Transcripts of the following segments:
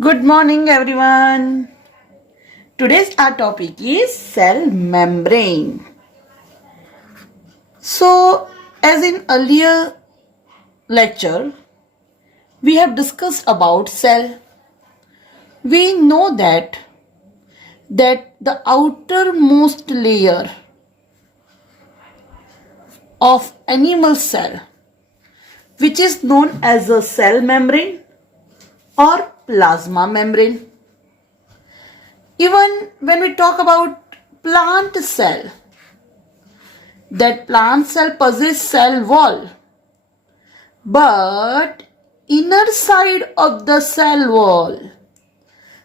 Good morning, everyone. Today's our topic is cell membrane. So, as in earlier lecture, we have discussed about cell. We know that the outermost layer of animal cell, which is known as a cell membrane or plasma membrane. Even when we talk about plant cell, that plant cell possesses cell wall, but inner side of the cell wall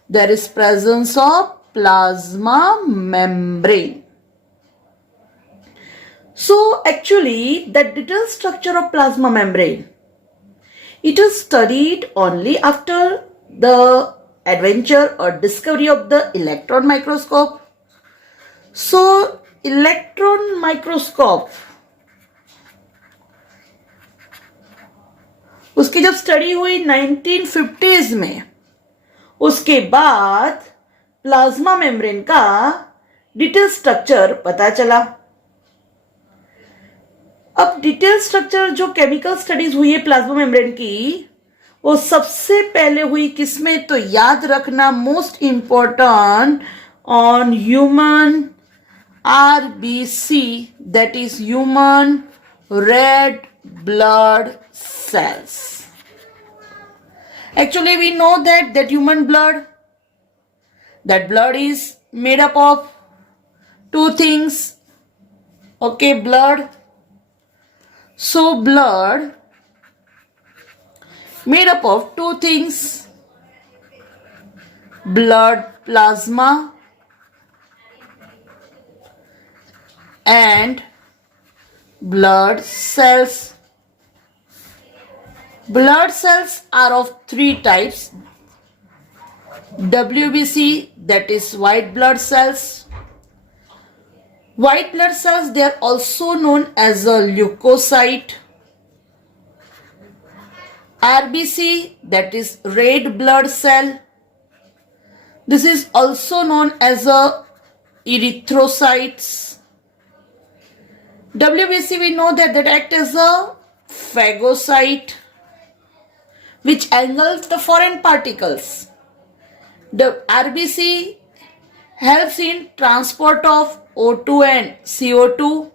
there is presence of plasma membrane. So actually the detailed structure of plasma membrane, it is studied only after the adventure or discovery of the electron microscope. So electron microscope उसकी जब study हुई 1950s में, उसके बाद plasma membrane का detail structure पता चला. अब डिटेल स्ट्रक्चर जो केमिकल स्टडीज हुई है प्लाज्मा मेम्ब्रेन की, वो सबसे पहले हुई किसमें, तो याद रखना most important on human RBC, that is human red blood cells. Actually we know that human blood, that blood is made up of two things. Okay, blood. So blood made up of two things, blood plasma and blood cells. Blood cells are of three types. WBC, that is white blood cells. White blood cells, they are also known as a leukocyte. RBC, that is red blood cell. This is also known as a erythrocytes. WBC, we know that act as a phagocyte which engulfs the foreign particles. The RBC helps in transport of O2 and CO2.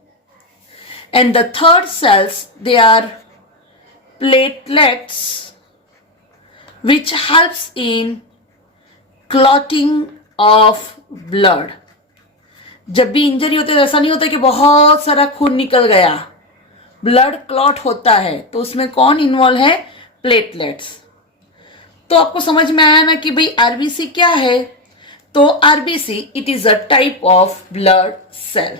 And the third cells, they are platelets which helps in clotting of blood. जब भी injury होती है ऐसा नहीं होता कि बहुत सारा खून निकल गया, ब्लड क्लॉट होता है, तो उसमें कौन इन्वॉल्व है, प्लेटलेट्स. तो आपको समझ में आया ना कि भाई आरबीसी क्या है. तो RBC it is a type of blood cell.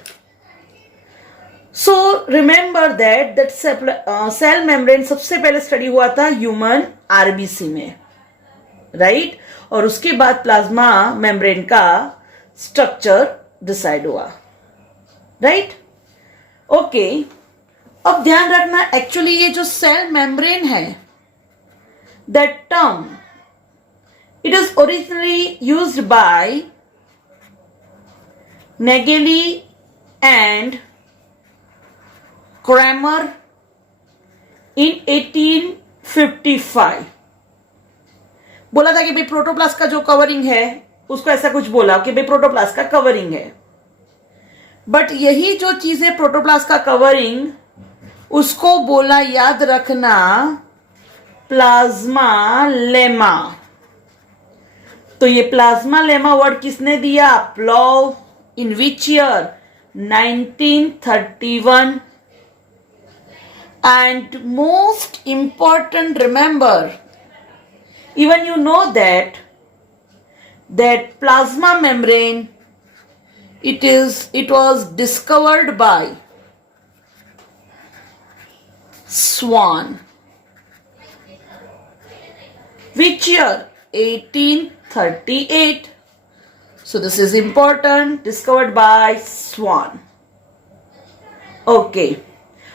So remember that cell membrane सबसे पहले स्टडी हुआ था ह्यूमन आरबीसी में, राइट. और उसके बाद प्लाज्मा मेम्ब्रेन का स्ट्रक्चर डिसाइड हुआ, राइट. ओके, अब ध्यान रखना एक्चुअली ये जो सेल मेम्ब्रेन है, that term it is originally used by Nageli and Cramer in 1855. बोला था कि भाई प्रोटोप्लास्ट का जो कवरिंग है उसको ऐसा कुछ बोला कि भाई प्रोटोप्लास्ट का कवरिंग है, बट यही जो चीज है प्रोटोप्लास्ट का कवरिंग, उसको बोला, याद रखना, प्लाज्मा लेमा. तो ये प्लाज्मा लेमा वर्ड किसने दिया, Plowe. In which year, 1931. And most important, remember, even you know that plasma membrane, it was discovered by Swan. Which year, 1838. So this is important, discovered by Swan. Okay,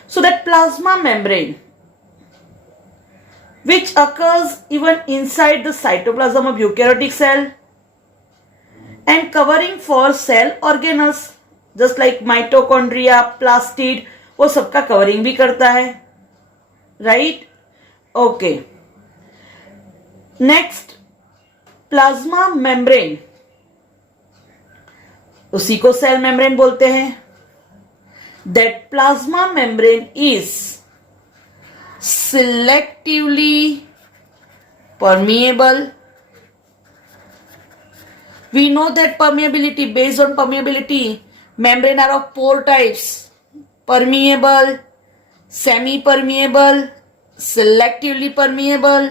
so that plasma membrane, which occurs even inside the cytoplasm of eukaryotic cell and covering for cell organelles just like mitochondria, plastid, वो सबका covering भी करता है, right? Okay, next plasma membrane, उसी को cell membrane बोलते हैं. That plasma membrane is selectively permeable. We know that permeability, based on permeability, membrane are of four types: permeable, semi-permeable, selectively permeable.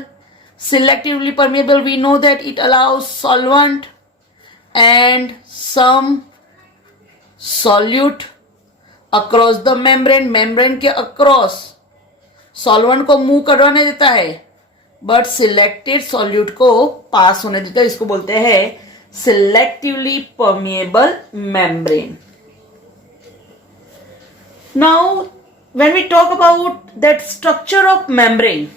Selectively permeable, we know that it allows solvent and some solute across the membrane. membrane के across solvent को move करवाने देता है, but selected solute को पास होने देता है. इसको बोलते हैं selectively permeable membrane. Now when we talk about that structure of membrane,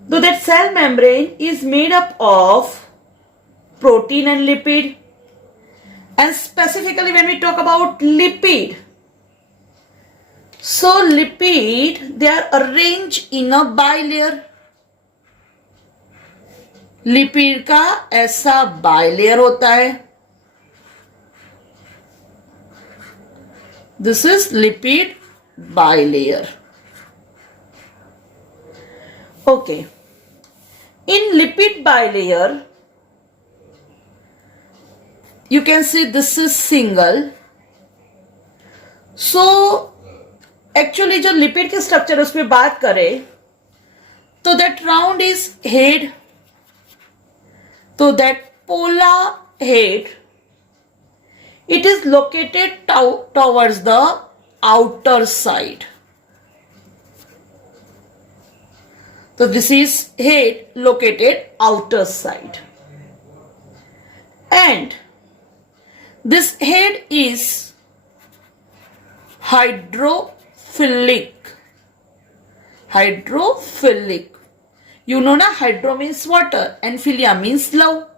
though that cell membrane is made up of protein and lipid, and specifically when we talk about lipid, so lipid, they are arranged in a bilayer. Lipid का ऐसा bilayer होता है. This is lipid bilayer. Okay, in lipid bilayer you can see this is single. So actually जो lipid के structure उस पर बात करें तो दैट राउंड इज हेड, तो that polar head it is located towards the outer side. So this is head located outer side, and this head is hydrophilic. Hydrophilic. You know na, hydro means water and philia means love.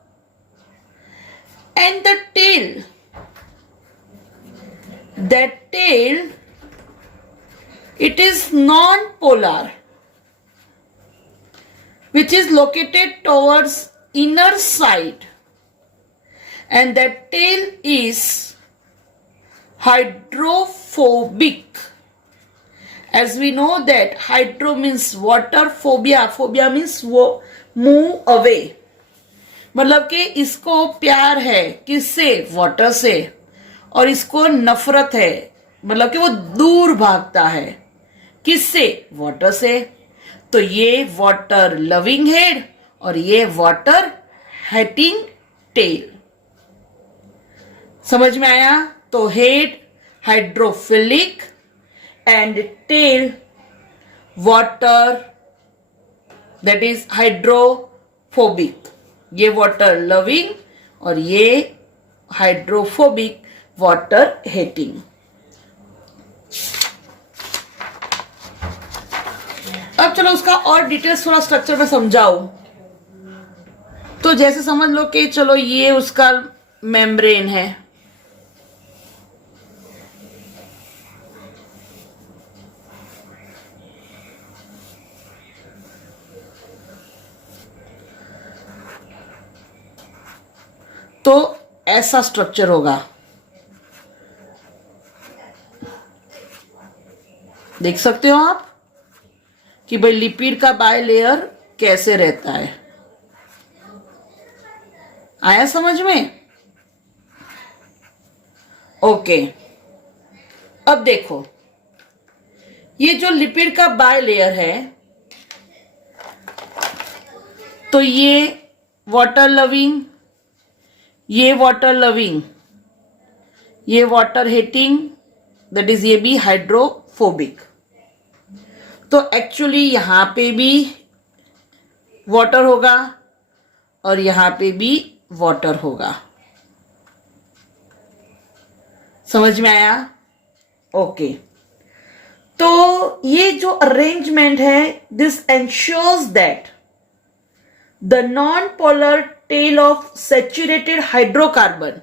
And the tail, that tail, it is non-polar, which is located towards inner side. And that tail is hydrophobic. As we know that hydro means water, phobia means move away. मतलब कि इसको प्यार है किससे? Water से. और इसको नफरत है, मतलब कि वो दूर भागता है. किससे? वाटर से. तो ये वाटर लविंग हेड और ये वाटर हेटिंग टेल. समझ में आया? तो head hydrophilic and tail water, that is hydrophobic. ये वाटर लविंग और ये हाइड्रोफोबिक, वाटर हेटिंग. अब चलो उसका और डिटेल्स थोड़ा स्ट्रक्चर में समझाओ. तो जैसे समझ लो कि चलो ये उसका मेम्ब्रेन है, तो ऐसा स्ट्रक्चर होगा. देख सकते हो आप कि भाई लिपिड का बाइलेयर कैसे रहता है. आया समझ में? ओके, अब देखो ये जो लिपिड का बाइलेयर है, तो ये वाटर लविंग, ये वाटर लविंग, ये वाटर हेटिंग, दैट इज ये भी हाइड्रोफोबिक. तो एक्चुअली यहां पे भी वाटर होगा और यहां पे भी वाटर होगा. समझ में आया? ओके. तो ये जो अरेंजमेंट है, this ensures that the non polar tail of saturated hydrocarbon,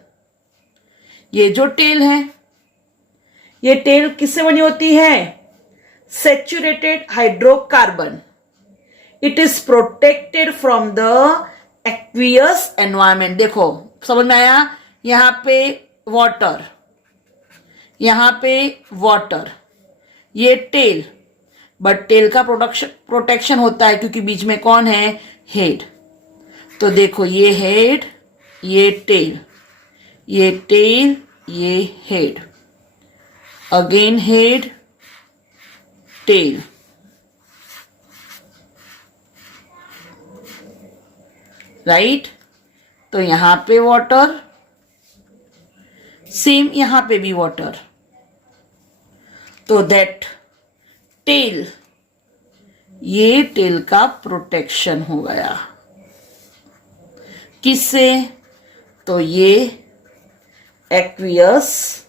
ये जो टेल है, ये टेल किससे बनी होती है? Saturated hydrocarbon. It is protected from the aqueous environment. देखो समझ में आया? यहां पे वाटर, यहां पे वाटर, ये टेल, बट टेल का प्रोटेक्शन होता है क्योंकि बीच में कौन है? हेड. तो देखो ये हेड, ये टेल, ये टेल, ये head, again head, tail. Right? तो यहां पे वाटर, सेम यहां पे भी वाटर. तो दैट टेल, ये टेल का प्रोटेक्शन हो गया. किससे? तो ये एक्वियस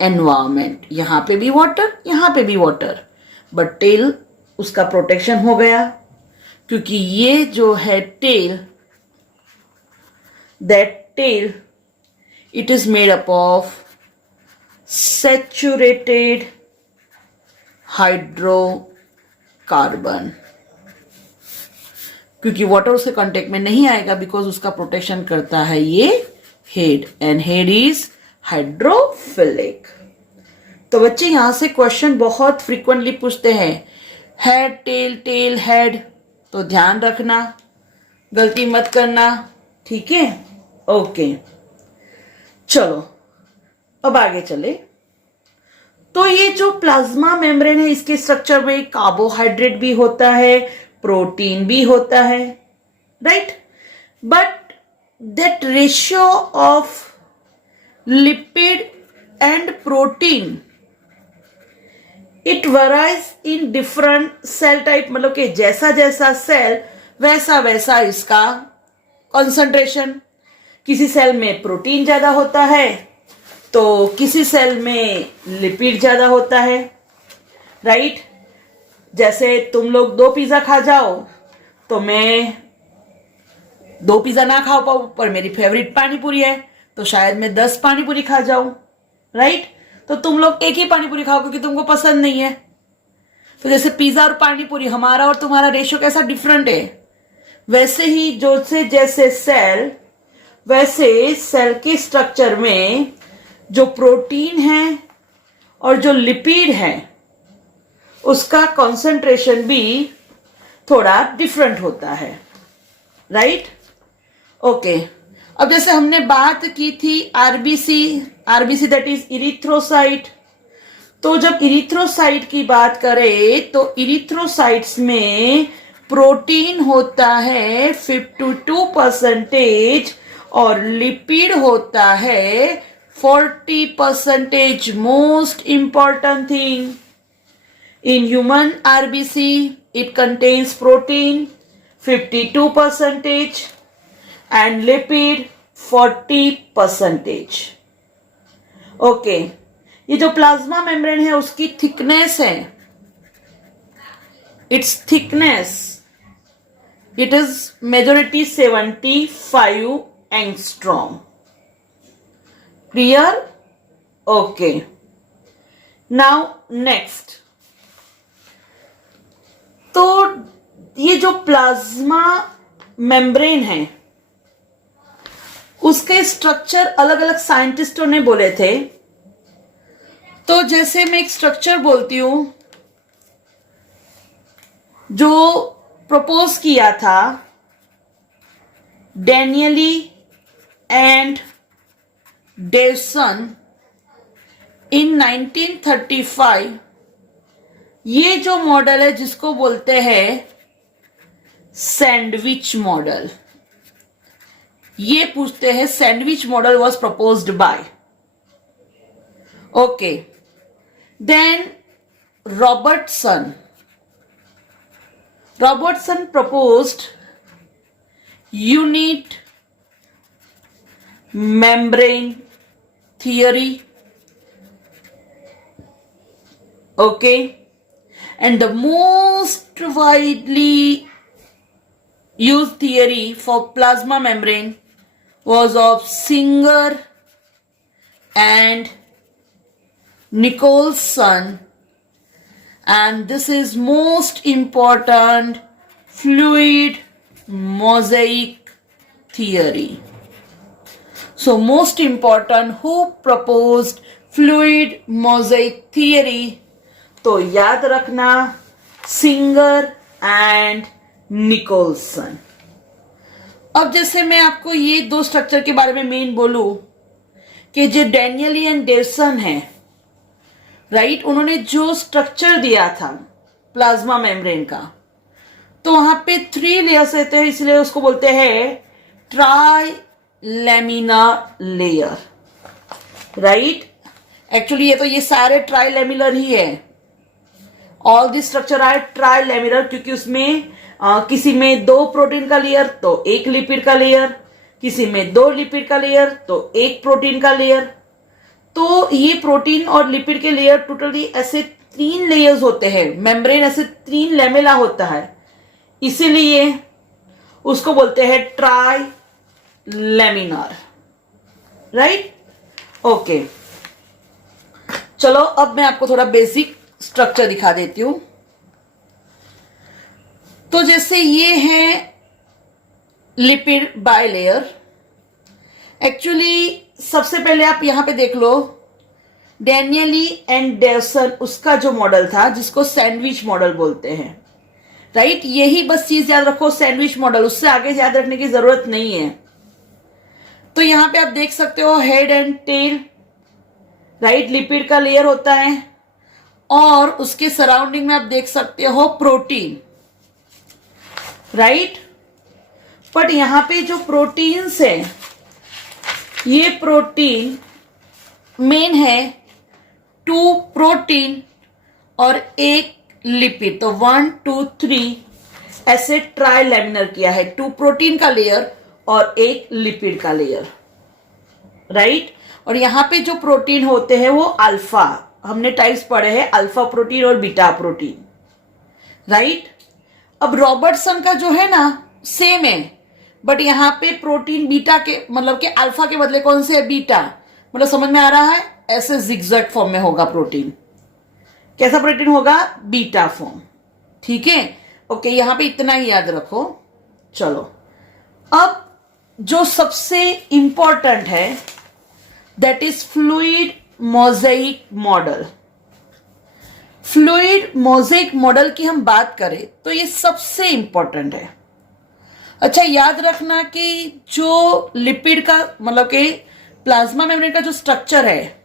एनवायरमेंट, यहां पे भी वाटर, यहां पे भी वाटर, बट टेल उसका प्रोटेक्शन हो गया क्योंकि ये जो है tail, that tail, it is made up of saturated hydrocarbon. क्योंकि वाटर उसके कांटेक्ट में नहीं आएगा बिकॉज उसका प्रोटेक्शन करता है ये head, and head is hydrophilic. तो बच्चे यहां से क्वेश्चन बहुत फ्रीक्वेंटली पूछते हैं, हेड टेल, टेल हेड. तो ध्यान रखना, गलती मत करना. ठीक है? ओके, चलो अब आगे चले. तो ये जो प्लाज्मा मेम्ब्रेन है, इसके स्ट्रक्चर में कार्बोहाइड्रेट भी होता है, प्रोटीन भी होता है, right? But that ratio of lipid and protein, it varies in different cell type. मतलब कि जैसा जैसा सेल वैसा वैसा इसका कंसंट्रेशन. किसी सेल में प्रोटीन ज्यादा होता है तो किसी सेल में लिपिड ज्यादा होता है, राइट? जैसे तुम लोग 2 पिज्जा खा जाओ तो मैं 2 पिज्जा ना खा पाऊं, पर मेरी फेवरेट पानीपुरी है तो शायद मैं 10 पानीपुरी खा जाऊं, राइट? तो तुम लोग एक ही पानीपुरी खाओ क्योंकि तुमको पसंद नहीं है. तो जैसे पिज्जा और पानीपुरी, हमारा और तुम्हारा रेशियो कैसा डिफरेंट है, वैसे ही जो से जैसे सेल, वैसे सेल के स्ट्रक्चर में जो प्रोटीन है और जो लिपिड है उसका कंसंट्रेशन भी थोड़ा डिफरेंट होता है, राइट? ओके. अब जैसे हमने बात की थी RBC, RBC that is erythrocyte. तो जब इरिथ्रोसाइट की बात करें तो इरिथ्रोसाइट्स में प्रोटीन होता है 52% और लिपिड होता है 40%. Most important thing, in human RBC it contains protein 52% and lipid 40%. Okay, ये जो प्लाज्मा मेम्ब्रेन है उसकी थिकनेस है, it's thickness, it is majority 75 angstrom. Clear? Okay. Now next, तो ये जो प्लाज्मा मेम्ब्रेन है उसके स्ट्रक्चर अलग अलग साइंटिस्टों ने बोले थे. तो जैसे मैं एक स्ट्रक्चर बोलती हूं जो प्रपोज किया था डैनियली एंड डेवसन इन 1935. ये जो मॉडल है जिसको बोलते हैं सैंडविच मॉडल, ये पूछते हैं sandwich model was proposed by. Okay. Then Robertson proposed unit membrane theory. Okay, and the most widely used theory for plasma membrane was of Singer and Nicholson, and this is most important fluid mosaic theory. So most important, who proposed fluid mosaic theory? तो याद रखना, singer and Nicolson. अब जैसे मैं आपको ये दो structure के बारे में मेन बोलूं कि जो डैनियली एंड डेवसन है, राइट, उन्होंने जो स्ट्रक्चर दिया था प्लाज्मा मेम्ब्रेन का, तो वहां पे 3 लेयर्स रहते हैं, इसलिए उसको बोलते हैं trilaminar layer, right. Actually ये सारे ट्राई लैमिनर ही है. All this structure are trilaminar, क्योंकि उसमें किसी में 2 प्रोटीन का लेयर तो 1 लिपिड का लेयर, किसी में 2 लिपिड का लेयर तो 1 प्रोटीन का लेयर. तो ये प्रोटीन और लिपिड के लेयर टोटली ऐसे 3 लेयर्स होते हैं. मेम्ब्रेन ऐसे 3 लैमेला होता है, इसीलिए उसको बोलते हैं ट्राई लैमिनार, राइट. ओके, चलो अब मैं आपको थोड़ा बेसिक स्ट्रक्चर दिखा देती हूं. तो जैसे ये है लिपिड बायलेयर. एक्चुअली सबसे पहले आप यहां पे देख लो, डैनियली एंड डेवसन, उसका जो मॉडल था जिसको सैंडविच मॉडल बोलते हैं, राइट. यही बस चीज याद रखो, सैंडविच मॉडल, उससे आगे याद रखने की जरूरत नहीं है. तो यहां पे आप देख सकते हो head and tail, right, lipid का लेयर होता है, और उसके सराउंडिंग में आप देख सकते हो प्रोटीन, राइट. बट यहां पे जो प्रोटीन्स है, ये प्रोटीन मेन है 2 प्रोटीन और 1 लिपिड. तो 1 2 3 ऐसे ट्राई लैमिनर किया है, 2 प्रोटीन का लेयर और 1 लिपिड का लेयर, राइट. और यहां पे जो प्रोटीन होते हैं वो अल्फा, हमने टाइप्स पढ़े हैं, अल्फा प्रोटीन और बीटा प्रोटीन, राइट. अब रॉबर्टसन का जो है ना सेम है, बट यहां पे प्रोटीन बीटा के मतलब कि अल्फा के बदले कौन से है, बीटा. मतलब समझ में आ रहा है, ऐसे जिगजैग फॉर्म में होगा प्रोटीन. कैसा प्रोटीन होगा, बीटा फॉर्म, ठीक है. ओके, यहां पे इतना ही याद रखो. चलो, अब जो सबसे इंपॉर्टेंट है, that is fluid mosaic model. Fluid mosaic model की हम बात करें तो ये सबसे इंपॉर्टेंट है. अच्छा, याद रखना कि जो लिपिड का मतलब कि प्लाज्मा मेम्ब्रेन का जो स्ट्रक्चर है,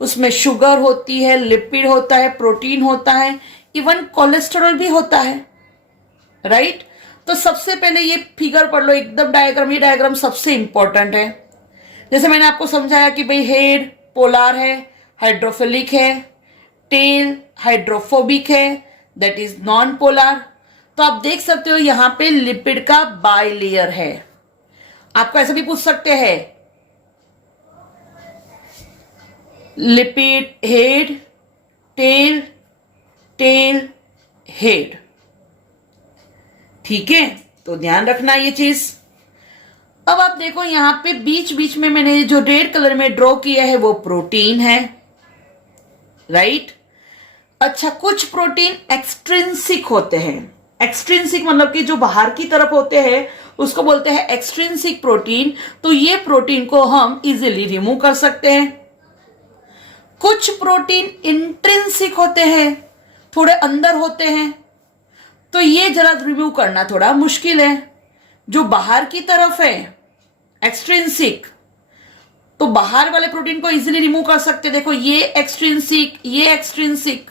उसमें शुगर होती है, लिपिड होता है, प्रोटीन होता है, इवन कोलेस्टेरॉल भी होता है, राइट. तो सबसे पहले ये फिगर पढ़ लो, एकदम डायग्राम, ये डायग्राम सबसे इंपॉर्टेंट है. जैसे मैंने आपको समझाया कि भाई हेड पोलार है, हाइड्रोफिलिक है, टेल हाइड्रोफोबिक है, दैट इज नॉन पोलार. तो आप देख सकते हो यहां पे लिपिड का बाइलेयर है. आपको ऐसे भी पूछ सकते हैं, lipid head tail tail head, ठीक है. तो ध्यान रखना ये चीज. अब आप देखो यहां पे बीच बीच में मैंने जो रेड कलर में ड्रॉ किया है वो प्रोटीन है, राइट. अच्छा, कुछ प्रोटीन एक्सट्रिंसिक होते हैं. एक्सट्रिंसिक मतलब कि जो बाहर की तरफ होते हैं उसको बोलते हैं एक्सट्रिंसिक प्रोटीन. तो ये प्रोटीन को हम इजीली रिमूव कर सकते हैं. कुछ प्रोटीन इंट्रिंसिक होते हैं, थोड़े अंदर होते हैं, तो ये जरा रिमूव करना थोड़ा मुश्किल है. जो बाहर की तरफ है एक्सट्रिंसिक, तो बाहर वाले प्रोटीन को इजीली रिमूव कर सकते. देखो ये एक्सट्रिंसिक, ये एक्सट्रिंसिक,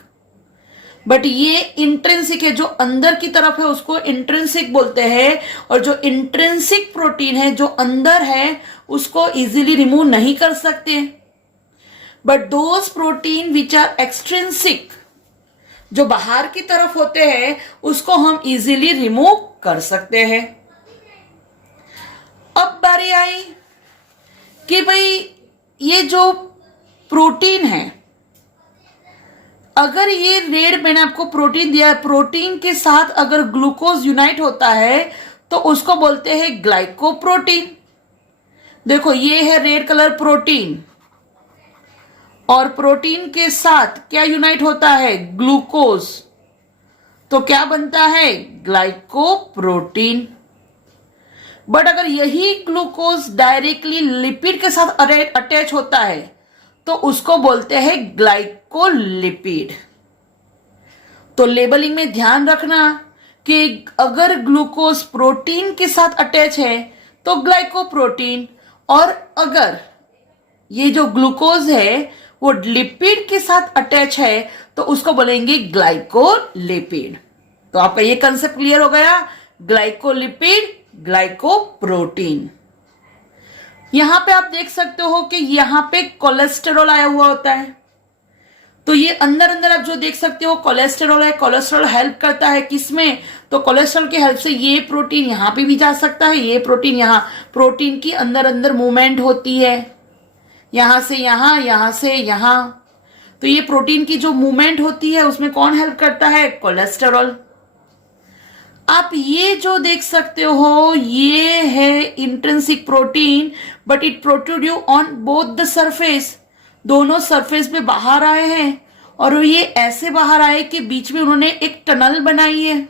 बट ये इंट्रिंसिक है, जो अंदर की तरफ है उसको इंट्रिंसिक बोलते हैं. और जो इंट्रिंसिक प्रोटीन है जो अंदर है उसको इजीली रिमूव नहीं कर सकते. But those protein which are extrinsic, जो बाहर की तरफ होते हैं, उसको हम इजीली रिमूव कर सकते हैं. अब बारी आई कि भाई ये जो प्रोटीन है, अगर ये रेड मैंने आपको प्रोटीन दिया है, प्रोटीन के साथ अगर ग्लूकोज यूनाइट होता है तो उसको बोलते हैं ग्लाइकोप्रोटीन। देखो ये है रेड कलर प्रोटीन, और प्रोटीन के साथ क्या यूनाइट होता है, ग्लूकोज, तो क्या बनता है, ग्लाइकोप्रोटीन। बट अगर यही ग्लूकोज डायरेक्टली लिपिड के साथ अटैच होता है तो उसको बोलते हैं ग्लाइकोलिपिड। तो लेबलिंग में ध्यान रखना कि अगर ग्लूकोज प्रोटीन के साथ अटैच है तो ग्लाइकोप्रोटीन, और अगर ये जो ग्लूकोज है वो लिपिड के साथ अटैच है तो उसको बोलेंगे ग्लाइकोलिपिड। तो आपका ये कंसेप्ट क्लियर हो गया, ग्लाइकोलिपिड, ग्लाइकोप्रोटीन। यहां पे आप देख सकते हो कि यहां पे कोलेस्टेरॉल आया हुआ होता है, तो ये अंदर अंदर आप जो देख सकते हो कोलेस्टेरॉल है। कोलेस्टेरॉल हेल्प करता है किसमें, तो कोलेस्ट्रॉल की हेल्प से ये प्रोटीन यहां पे भी जा सकता है, ये प्रोटीन यहां, प्रोटीन की अंदर अंदर मूवमेंट होती है, यहां से यहां, यहां से यहां। तो ये प्रोटीन की जो मूवमेंट होती है उसमें कौन हेल्प करता है, कोलेस्टेरॉल। आप ये जो देख सकते हो ये है intrinsic protein, but it protrude on both the surface, दोनों सरफेस पे बाहर आए हैं, और ये ऐसे बाहर आए कि बीच में उन्होंने एक टनल बनाई है,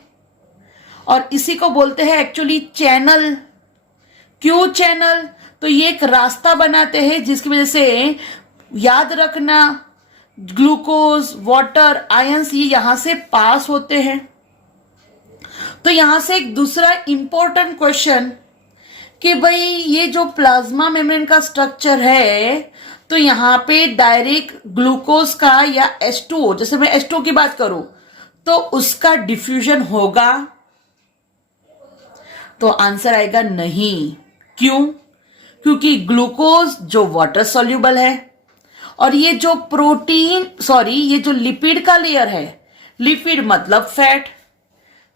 और इसी को बोलते हैं एक्चुअली चैनल। क्यों चैनल, तो ये एक रास्ता बनाते हैं जिसकी वजह से, याद रखना, ग्लूकोज, वाटर, आयंस ये यहां से पास होते हैं। तो यहां से एक दूसरा इंपॉर्टेंट क्वेश्चन कि भाई ये जो प्लाज्मा मेम्ब्रेन का स्ट्रक्चर है, तो यहां पे डायरेक्ट ग्लूकोज का या H2O, जैसे मैं H2O की बात करूं तो उसका डिफ्यूजन होगा, तो आंसर आएगा नहीं। क्यों, क्योंकि ग्लूकोज जो वाटर सॉल्यूबल है, और ये जो प्रोटीन, सॉरी ये जो लिपिड का लेयर है, लिपिड मतलब फैट,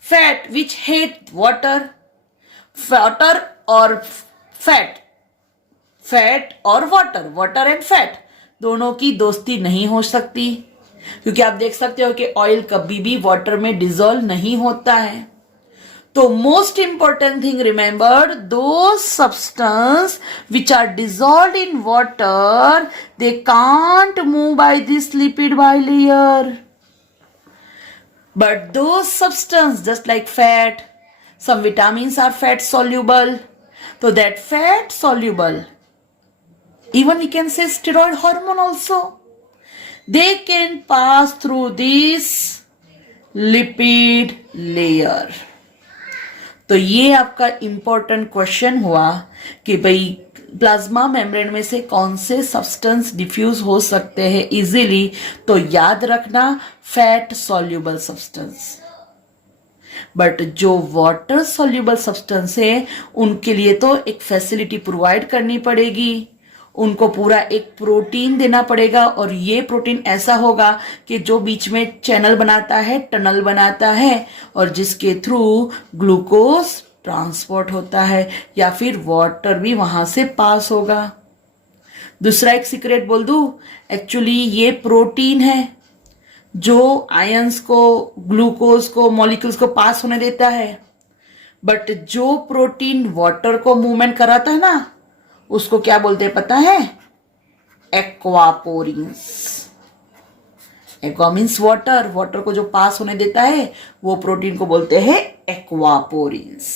फैट विच हेट वाटर, वाटर और फैट, फैट और वाटर, वाटर एंड फैट दोनों की दोस्ती नहीं हो सकती, क्योंकि आप देख सकते हो कि ऑयल कभी भी वाटर में डिजोल्व नहीं होता है। तो most important thing remember, those substance which are dissolved in water they can't move by this lipid bilayer, but those substances just like fat, some vitamins are fat soluble, so that fat soluble, even we can say steroid hormone also, they can pass through this lipid layer। तो ये आपका important question हुआ कि भाई plasma membrane में से कौन से सब्सटेंस डिफ्यूज हो सकते हैं इजीली, तो याद रखना फैट सॉल्यूबल सब्सटेंस। बट जो वाटर सॉल्यूबल सब्सटेंस है उनके लिए तो एक फैसिलिटी प्रोवाइड करनी पड़ेगी, उनको पूरा एक प्रोटीन देना पड़ेगा, और ये प्रोटीन ऐसा होगा कि जो बीच में चैनल बनाता है, टनल बनाता है, और जिसके थ्रू ग्लूकोज ट्रांसपोर्ट होता है, या फिर वाटर भी वहां से पास होगा। दूसरा एक सीक्रेट बोल दूं, एक्चुअली ये प्रोटीन है जो आयंस को, ग्लूकोज को, मॉलिक्यूल्स को पास होने देता है, बट जो प्रोटीन वाटर को मूवमेंट कराता है ना, उसको क्या बोलते हैं पता है, aquaporins. Aqua means water, water को जो पास होने देता है वो प्रोटीन को बोलते हैं एक्वापोरिन्स।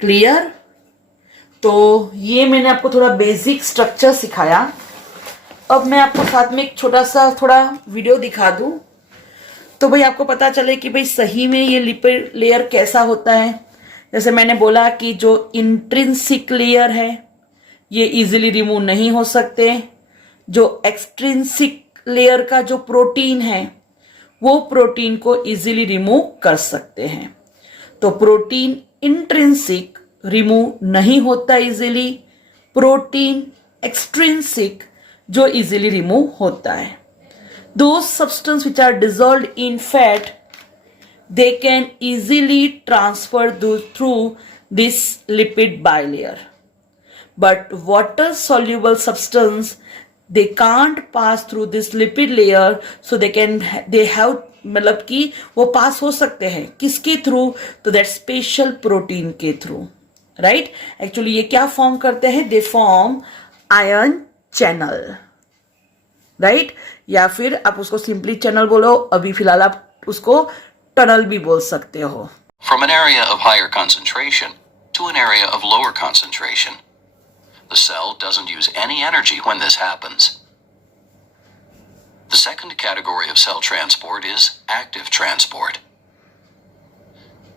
क्लियर। तो ये मैंने आपको थोड़ा बेसिक स्ट्रक्चर सिखाया। अब मैं आपको साथ में एक छोटा सा थोड़ा वीडियो दिखा दूं, तो भाई आपको पता चले कि भाई सही में ये लिपिड लेयर कैसा होता है। जैसे मैंने बोला कि जो इंट्रिंसिक लेयर है ये इजीली रिमूव नहीं हो सकते, जो एक्सट्रिंसिक लेयर का जो प्रोटीन है वो प्रोटीन को इजीली रिमूव कर सकते हैं। तो प्रोटीन इंट्रिंसिक रिमूव नहीं होता इजीली, प्रोटीन एक्सट्रिंसिक जो इजीली रिमूव होता है। Those substances which are dissolved in fat, they can easily transfer through this lipid bilayer. But water soluble substance, they can't pass through this lipid layer, so they have मतलब कि वो पास हो सकते हैं किसके through, तो दैट स्पेशल प्रोटीन के through, right. Actually ये क्या फॉर्म करते हैं, they form ion channel, right. या फिर आप उसको सिंपली चैनल बोलो, अभी फिलहाल आप उसको टनल भी बोल सकते हो. From an area of higher concentration to an area of lower concentration. The cell doesn't use any energy when this happens. The second category of cell transport is active transport.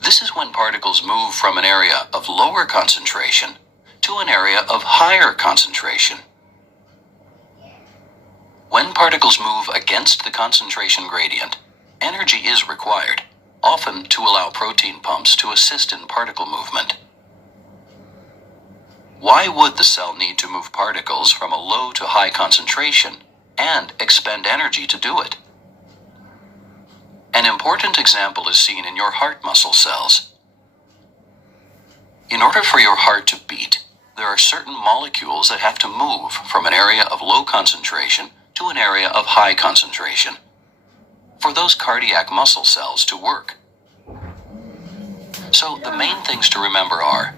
This is when particles move from an area of lower concentration to an area of higher concentration. When particles move against the concentration gradient, energy is required, often to allow protein pumps to assist in particle movement. Why would the cell need to move particles from a low to high concentration and expend energy to do it? An important example is seen in your heart muscle cells. In order for your heart to beat, there are certain molecules that have to move from an area of low concentration to an area of high concentration for those cardiac muscle cells to work. So the main things to remember are: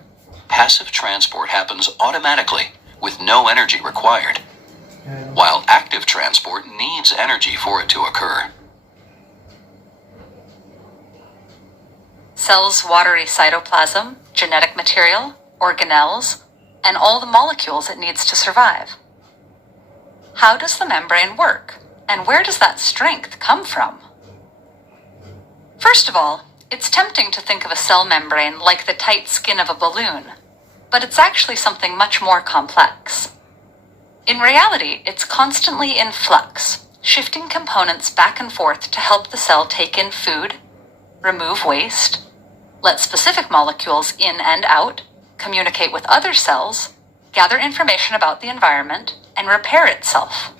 passive transport happens automatically with no energy required, while active transport needs energy for it to occur. Cell's watery cytoplasm, genetic material, organelles, and all the molecules it needs to survive. How does the membrane work, and where does that strength come from? First of all, it's tempting to think of a cell membrane like the tight skin of a balloon, but it's actually something much more complex. In reality, it's constantly in flux, shifting components back and forth to help the cell take in food, remove waste, let specific molecules in and out, communicate with other cells, gather information about the environment, and repair itself.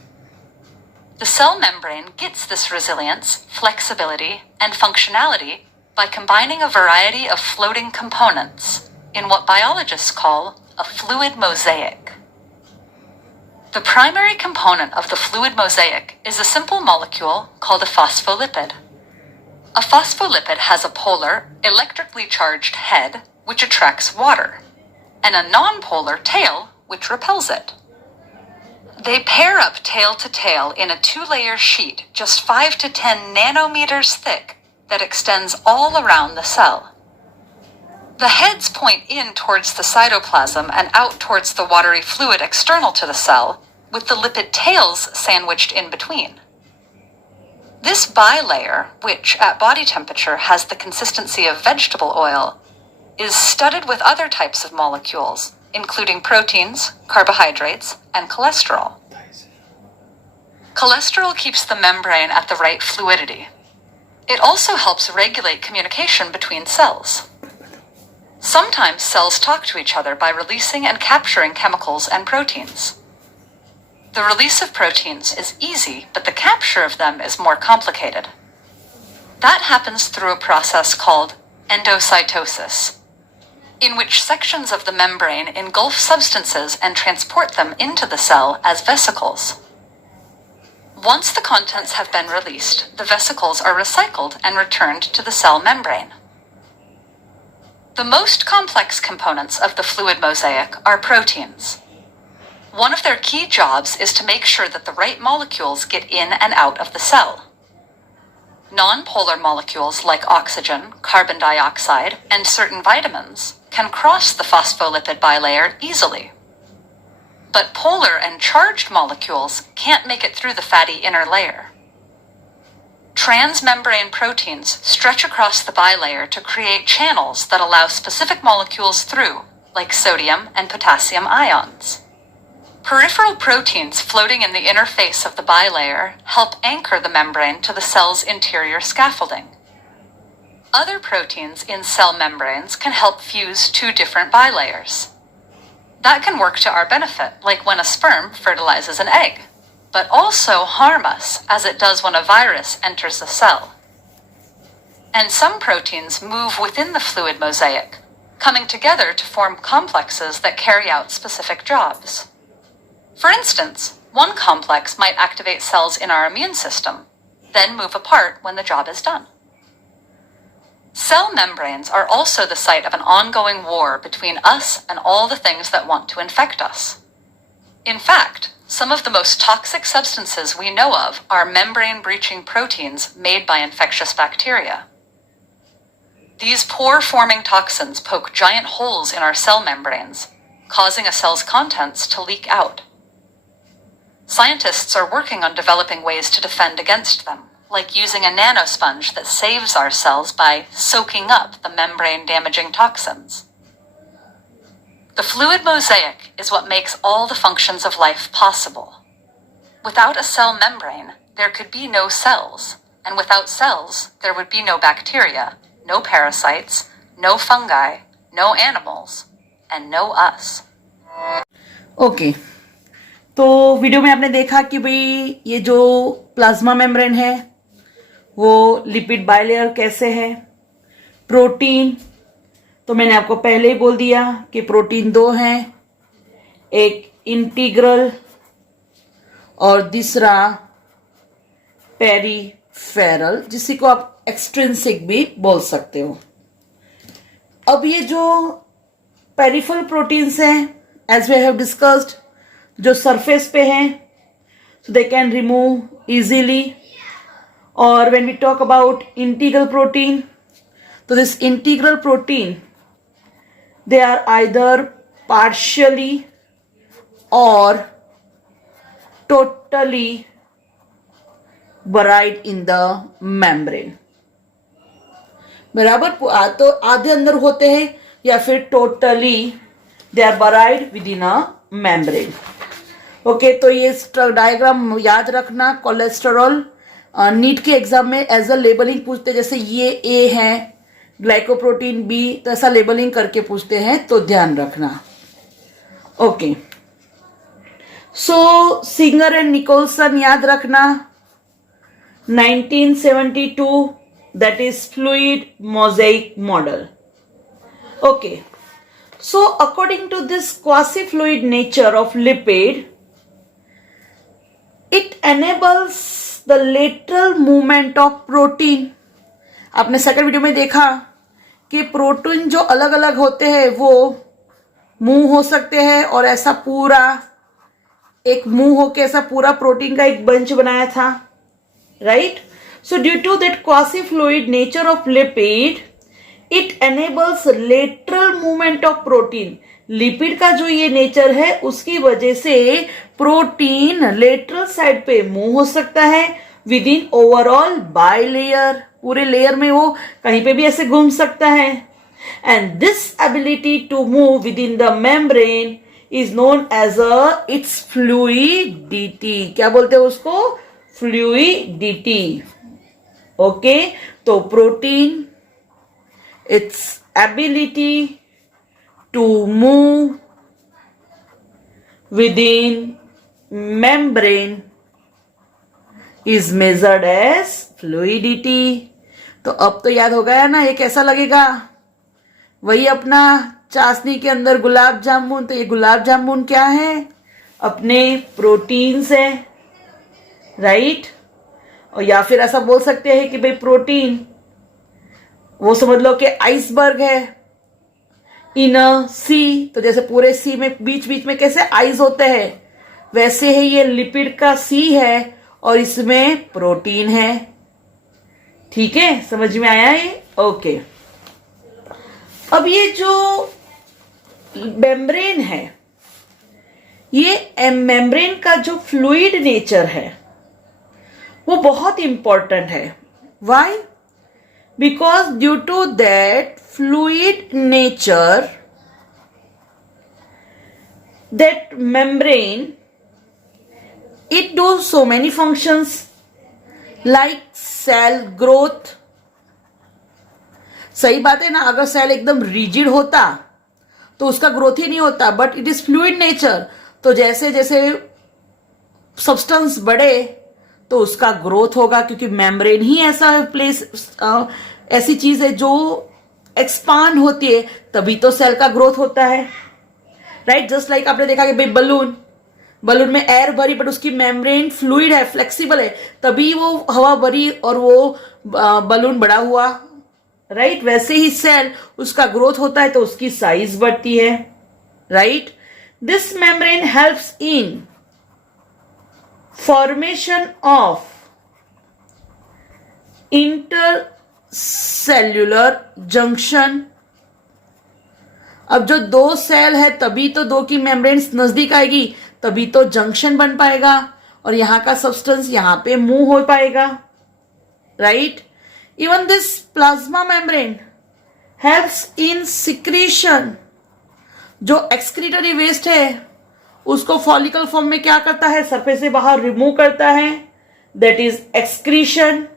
The cell membrane gets this resilience, flexibility, and functionality by combining a variety of floating components in what biologists call a fluid mosaic. The primary component of the fluid mosaic is a simple molecule called a phospholipid. A phospholipid has a polar, electrically charged head, which attracts water, and a nonpolar tail, which repels it. They pair up tail to tail in a 2-layer sheet just 5 to 10 nanometers thick that extends all around the cell. The heads point in towards the cytoplasm and out towards the watery fluid external to the cell, with the lipid tails sandwiched in between. This bilayer, which at body temperature has the consistency of vegetable oil, is studded with other types of molecules, including proteins, carbohydrates, and cholesterol. Cholesterol keeps the membrane at the right fluidity. It also helps regulate communication between cells. Sometimes cells talk to each other by releasing and capturing chemicals and proteins. The release of proteins is easy, but the capture of them is more complicated. That happens through a process called endocytosis, in which sections of the membrane engulf substances and transport them into the cell as vesicles. Once the contents have been released, the vesicles are recycled and returned to the cell membrane. The most complex components of the fluid mosaic are proteins. One of their key jobs is to make sure that the right molecules get in and out of the cell. Non-polar molecules like oxygen, carbon dioxide, and certain vitamins can cross the phospholipid bilayer easily. But polar and charged molecules can't make it through the fatty inner layer. Transmembrane proteins stretch across the bilayer to create channels that allow specific molecules through, like sodium and potassium ions. Peripheral proteins floating in the inner face of the bilayer help anchor the membrane to the cell's interior scaffolding. Other proteins in cell membranes can help fuse 2 different bilayers. That can work to our benefit, like when a sperm fertilizes an egg, but also harm us, as it does when a virus enters a cell. And some proteins move within the fluid mosaic, coming together to form complexes that carry out specific jobs. For instance, One complex might activate cells in our immune system, then move apart when the job is done. Cell membranes are also the site of an ongoing war between us and all the things that want to infect us. In fact, some of the most toxic substances we know of are membrane-breaching proteins made by infectious bacteria. These pore-forming toxins poke giant holes in our cell membranes, causing a cell's contents to leak out. Scientists are working on developing ways to defend against them, like using a nanosponge that saves our cells by soaking up the membrane-damaging toxins. The fluid mosaic is what makes all the functions of life possible. Without a cell membrane, there could be no cells, and without cells, there would be no bacteria, no parasites, no fungi, no animals, and no us. Okay तो video में आपने देखा कि भाई ये जो plasma membrane है वो लिपिड बाइलेयर कैसे है. प्रोटीन तो मैंने आपको पहले ही बोल दिया कि प्रोटीन दो हैं, एक इंटीग्रल और दूसरा पेरीफेरल, जिसी को आप एक्सट्रिंसिक भी बोल सकते हो. अब ये जो पेरिफेरल प्रोटीन्स हैं, एज वी हैव डिस्कस्ड, जो सरफेस पे हैं, so they can remove easily. और when we talk about integral protein, so this integral protein, they are either partially or totally buried in the membrane. बराबर, तो आधे अंदर होते हैं या फिर totally they are buried within a membrane. Okay, तो ये डायग्राम याद रखना. कोलेस्टेरॉल नीट के एग्जाम में एज अ लेबलिंग पूछते, जैसे ये ए है, ग्लाइकोप्रोटीन बी, तो ऐसा लेबलिंग करके पूछते हैं, तो ध्यान रखना. Okay, so Singer and Nicolson याद रखना. 1972, that is fluid mosaic model. Okay, so according to this quasi-fluid nature of lipid, it enables the lateral movement of protein. आपने सेकंड वीडियो में देखा कि प्रोटीन जो अलग अलग होते हैं वो मूव हो सकते हैं, और ऐसा पूरा एक मूव होके ऐसा पूरा प्रोटीन का एक बंच बनाया था, right? So due to that quasi-fluid nature of lipid, it enables lateral movement of protein. Lipid का जो ये नेचर है उसकी वजह से प्रोटीन लेटरल साइड पे मूव हो सकता है विद इन ओवरऑल बाइलेयर. पूरे लेयर में वो कहीं पे भी ऐसे घूम सकता है. And this ability to move within the membrane is known as its fluidity. क्या बोलते हैं उसको? फ्लूइडिटी. ओके, तो protein, its ability to move within membrane is measured as fluidity. तो अब तो याद हो गया ना, ये कैसा लगेगा? वही अपना चाशनी के अंदर गुलाब जामुन. तो ये गुलाब जामुन क्या है? अपने प्रोटीन्स है, राइट? और या फिर ऐसा बोल सकते हैं कि भाई प्रोटीन वो समझ लो कि आइसबर्ग है इन अ सी. तो जैसे पूरे सी में बीच बीच में कैसे आइस होते हैं, वैसे ही ये लिपिड का सी है और इसमें प्रोटीन है. ठीक है, समझ में आया ये? ओके, अब ये जो मेम्ब्रेन है, ये मेम्ब्रेन का जो फ्लूइड नेचर है वो बहुत इंपॉर्टेंट है. Why? Because due to that fluid nature, that membrane, it does so many functions like cell growth. सही बात है ना, अगर सेल एकदम रिजिड होता तो उसका ग्रोथ ही नहीं होता, but it is fluid nature. तो जैसे जैसे सब्सटेंस बढ़े तो उसका ग्रोथ होगा, क्योंकि मेम्ब्रेन ही ऐसा प्लेस, ऐसी चीज है जो एक्सपांड होती है, तभी तो सेल का ग्रोथ होता है, राइट? जस्ट लाइक आपने देखा कि भाई बलून, बलून में एयर भरी बट उसकी मेम्ब्रेन फ्लूइड है, फ्लेक्सिबल है, तभी वो हवा भरी और वो बलून बड़ा हुआ, राइट। वैसे ही सेल, उसका ग्रोथ होता है तो उसकी साइज बढ़ती है, right. This membrane helps in formation of intercellular junction. अब जो दो सेल है तभी तो दो की मेम्ब्रेन्स नजदीक आएगी, तभी तो जंक्शन बन पाएगा और यहां का सब्सटेंस यहां पे मूव हो पाएगा, right. Even this plasma membrane helps in secretion. जो एक्सक्रीटरी वेस्ट है उसको फॉलिकल फॉर्म में क्या करता है, सरफेस से बाहर रिमूव करता है, that is excretion.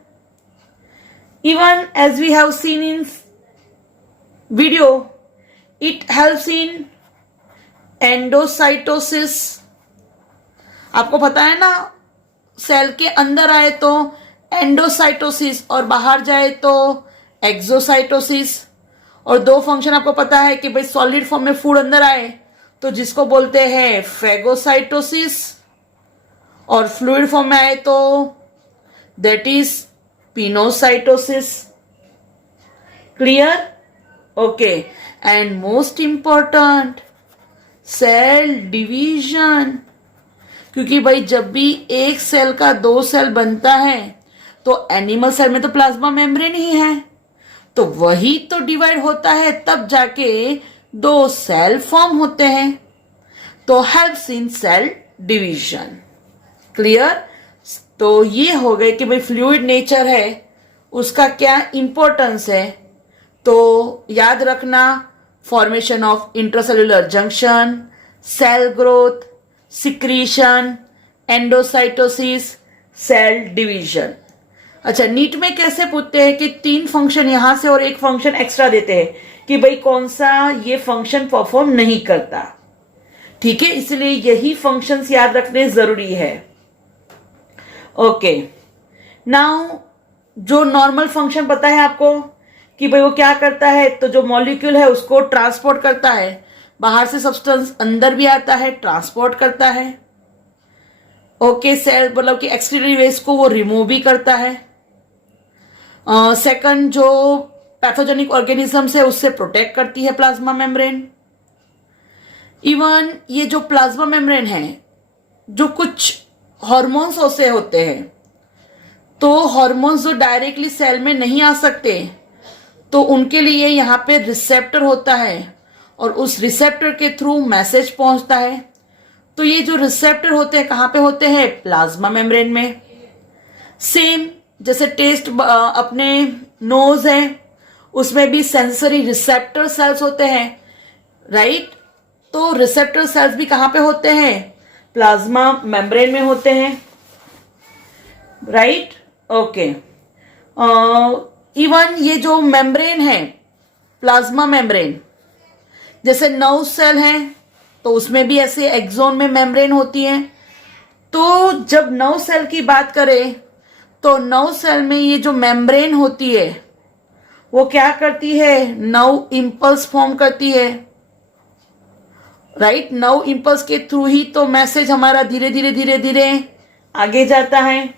Even as we have seen in video, it helps in endocytosis. आपको पता है ना, सेल के अंदर आए तो एंडोसाइटोसिस और बाहर जाए तो एक्सोसाइटोसिस। और दो फंक्शन आपको पता है कि भाई सॉलिड फॉर्म में फूड अंदर आए तो जिसको बोलते हैं फेगोसाइटोसिस, और फ्लूइड फॉर्म में आए तो that is pinocytosis. Clear? Okay. And most important, cell division. क्योंकि भाई जब भी एक सेल का दो सेल बनता है तो एनिमल सेल में तो प्लाज्मा मेम्ब्रेन ही है, तो वही तो डिवाइड होता है, तब जाके दो सेल फॉर्म होते हैं, तो helps in cell division. Clear? तो ये हो गए कि भाई फ्लूइड नेचर है, उसका क्या इंपॉर्टेंस है। तो याद रखना, formation of intracellular junction, cell growth, secretion, endocytosis, cell division. अच्छा, नीट में कैसे पूछते हैं कि 3 फंक्शन यहां से और एक फंक्शन एक्स्ट्रा देते हैं कि भाई कौन सा ये फंक्शन परफॉर्म नहीं करता, ठीक है, इसलिए यही फंक्शंस याद रखने जरूरी है। ओके, नाउ जो नॉर्मल फंक्शन पता है आपको कि भाई वो क्या करता है, तो जो मॉलिक्यूल है उसको ट्रांसपोर्ट करता है, बाहर से सब्सटेंस अंदर भी आता है, ट्रांसपोर्ट करता है। ओके, सेल मतलब कि एक्सक्रीटरी वेस्ट को वो रिमूव भी करता है। सेकंड, जो पैथोजेनिक ऑर्गेनिजम्स है उससे प्रोटेक्ट करती है प्लाज्मा मेम्ब्रेन। इवन ये जो प्लाज्मा मेम्ब्रेन है, जो कुछ हार्मोन्स से होते हैं, तो हार्मोन्स जो डायरेक्टली सेल में नहीं आ सकते, तो उनके लिए यहाँ पे रिसेप्टर होता है और उस रिसेप्टर के थ्रू मैसेज पहुंचता है। तो ये जो रिसेप्टर होते हैं कहाँ पे होते हैं? प्लाज्मा मेम्ब्रेन में। सेम जैसे टेस्ट अपने नोज है, उसमें भी सेंसरी रिसेप्टर सेल्स होते हैं, राइट। तो रिसेप्टर सेल्स भी कहाँ पे होते हैं? प्लाज्मा मेम्ब्रेन में होते हैं, राइट। ओके, इवन ये जो मेम्ब्रेन है, प्लाज्मा मेम्ब्रेन, जैसे नर्व सेल है तो उसमें भी ऐसे एक्सोन में मेम्ब्रेन होती है। तो जब नर्व सेल की बात करें तो नर्व सेल में ये जो मेम्ब्रेन होती है वो क्या करती है? नर्व इंपल्स फॉर्म करती है, राइट। नर्व इंपल्स के थ्रू ही तो मैसेज हमारा धीरे धीरे आगे जाता है।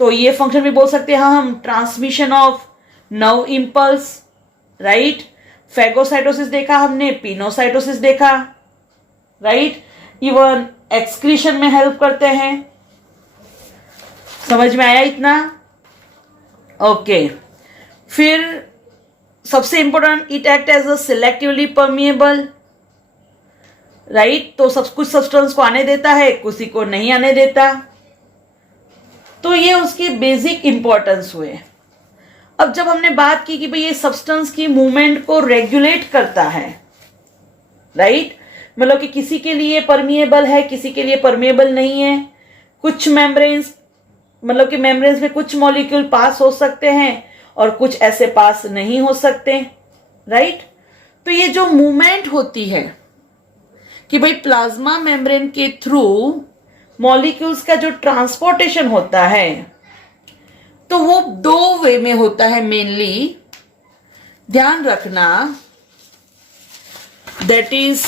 तो ये फंक्शन भी बोल सकते हैं हम, transmission of nerve impulse, right. Phagocytosis देखा हमने, पिनोसाइटोसिस देखा, राइट। इवन एक्सक्रीशन में हेल्प करते हैं। समझ में आया इतना? ओके, फिर सबसे important, it act as a selectively permeable, right. तो सब कुछ सब्सटेंस को आने देता है, किसी को नहीं आने देता। तो ये उसकी बेसिक इंपॉर्टेंस हुए। अब जब हमने बात की कि भाई ये सब्सटेंस की मूवमेंट को रेगुलेट करता है, राइट, मतलब कि किसी के लिए परमिएबल है, किसी के लिए परमिएबल नहीं है। कुछ मेम्ब्रेन्स, मतलब कि मेम्ब्रेन्स में कुछ मॉलिक्यूल पास हो सकते हैं और कुछ ऐसे पास नहीं हो सकते, राइट। तो ये जो मूवमेंट होती है कि भाई प्लाज्मा मेम्ब्रेन के थ्रू मॉलिक्यूल्स का जो ट्रांसपोर्टेशन होता है, तो वो 2 वे में होता है मेनली। ध्यान रखना, that is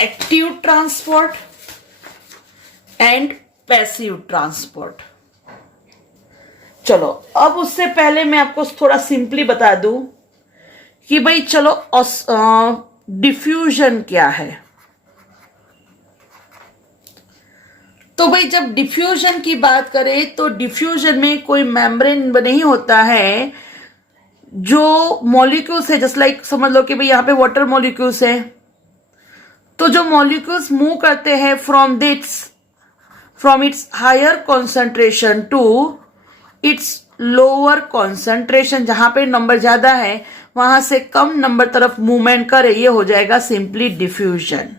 active transport and passive transport. चलो अब उससे पहले मैं आपको थोड़ा सिंपली बता दूं कि भाई चलो डिफ्यूजन क्या है। तो भाई जब डिफ्यूजन की बात करें तो डिफ्यूजन में कोई मेम्ब्रेन नहीं होता है, जो मॉलिक्यूल्स है जस्ट लाइक समझ लो कि भाई यहां पे वाटर मॉलिक्यूल्स है, तो जो मॉलिक्यूल्स मूव करते हैं from its higher concentration to its lower concentration, जहां पे नंबर ज्यादा है वहां से कम नंबर तरफ मूवमेंट करे, ये हो जाएगा सिंपली डिफ्यूजन।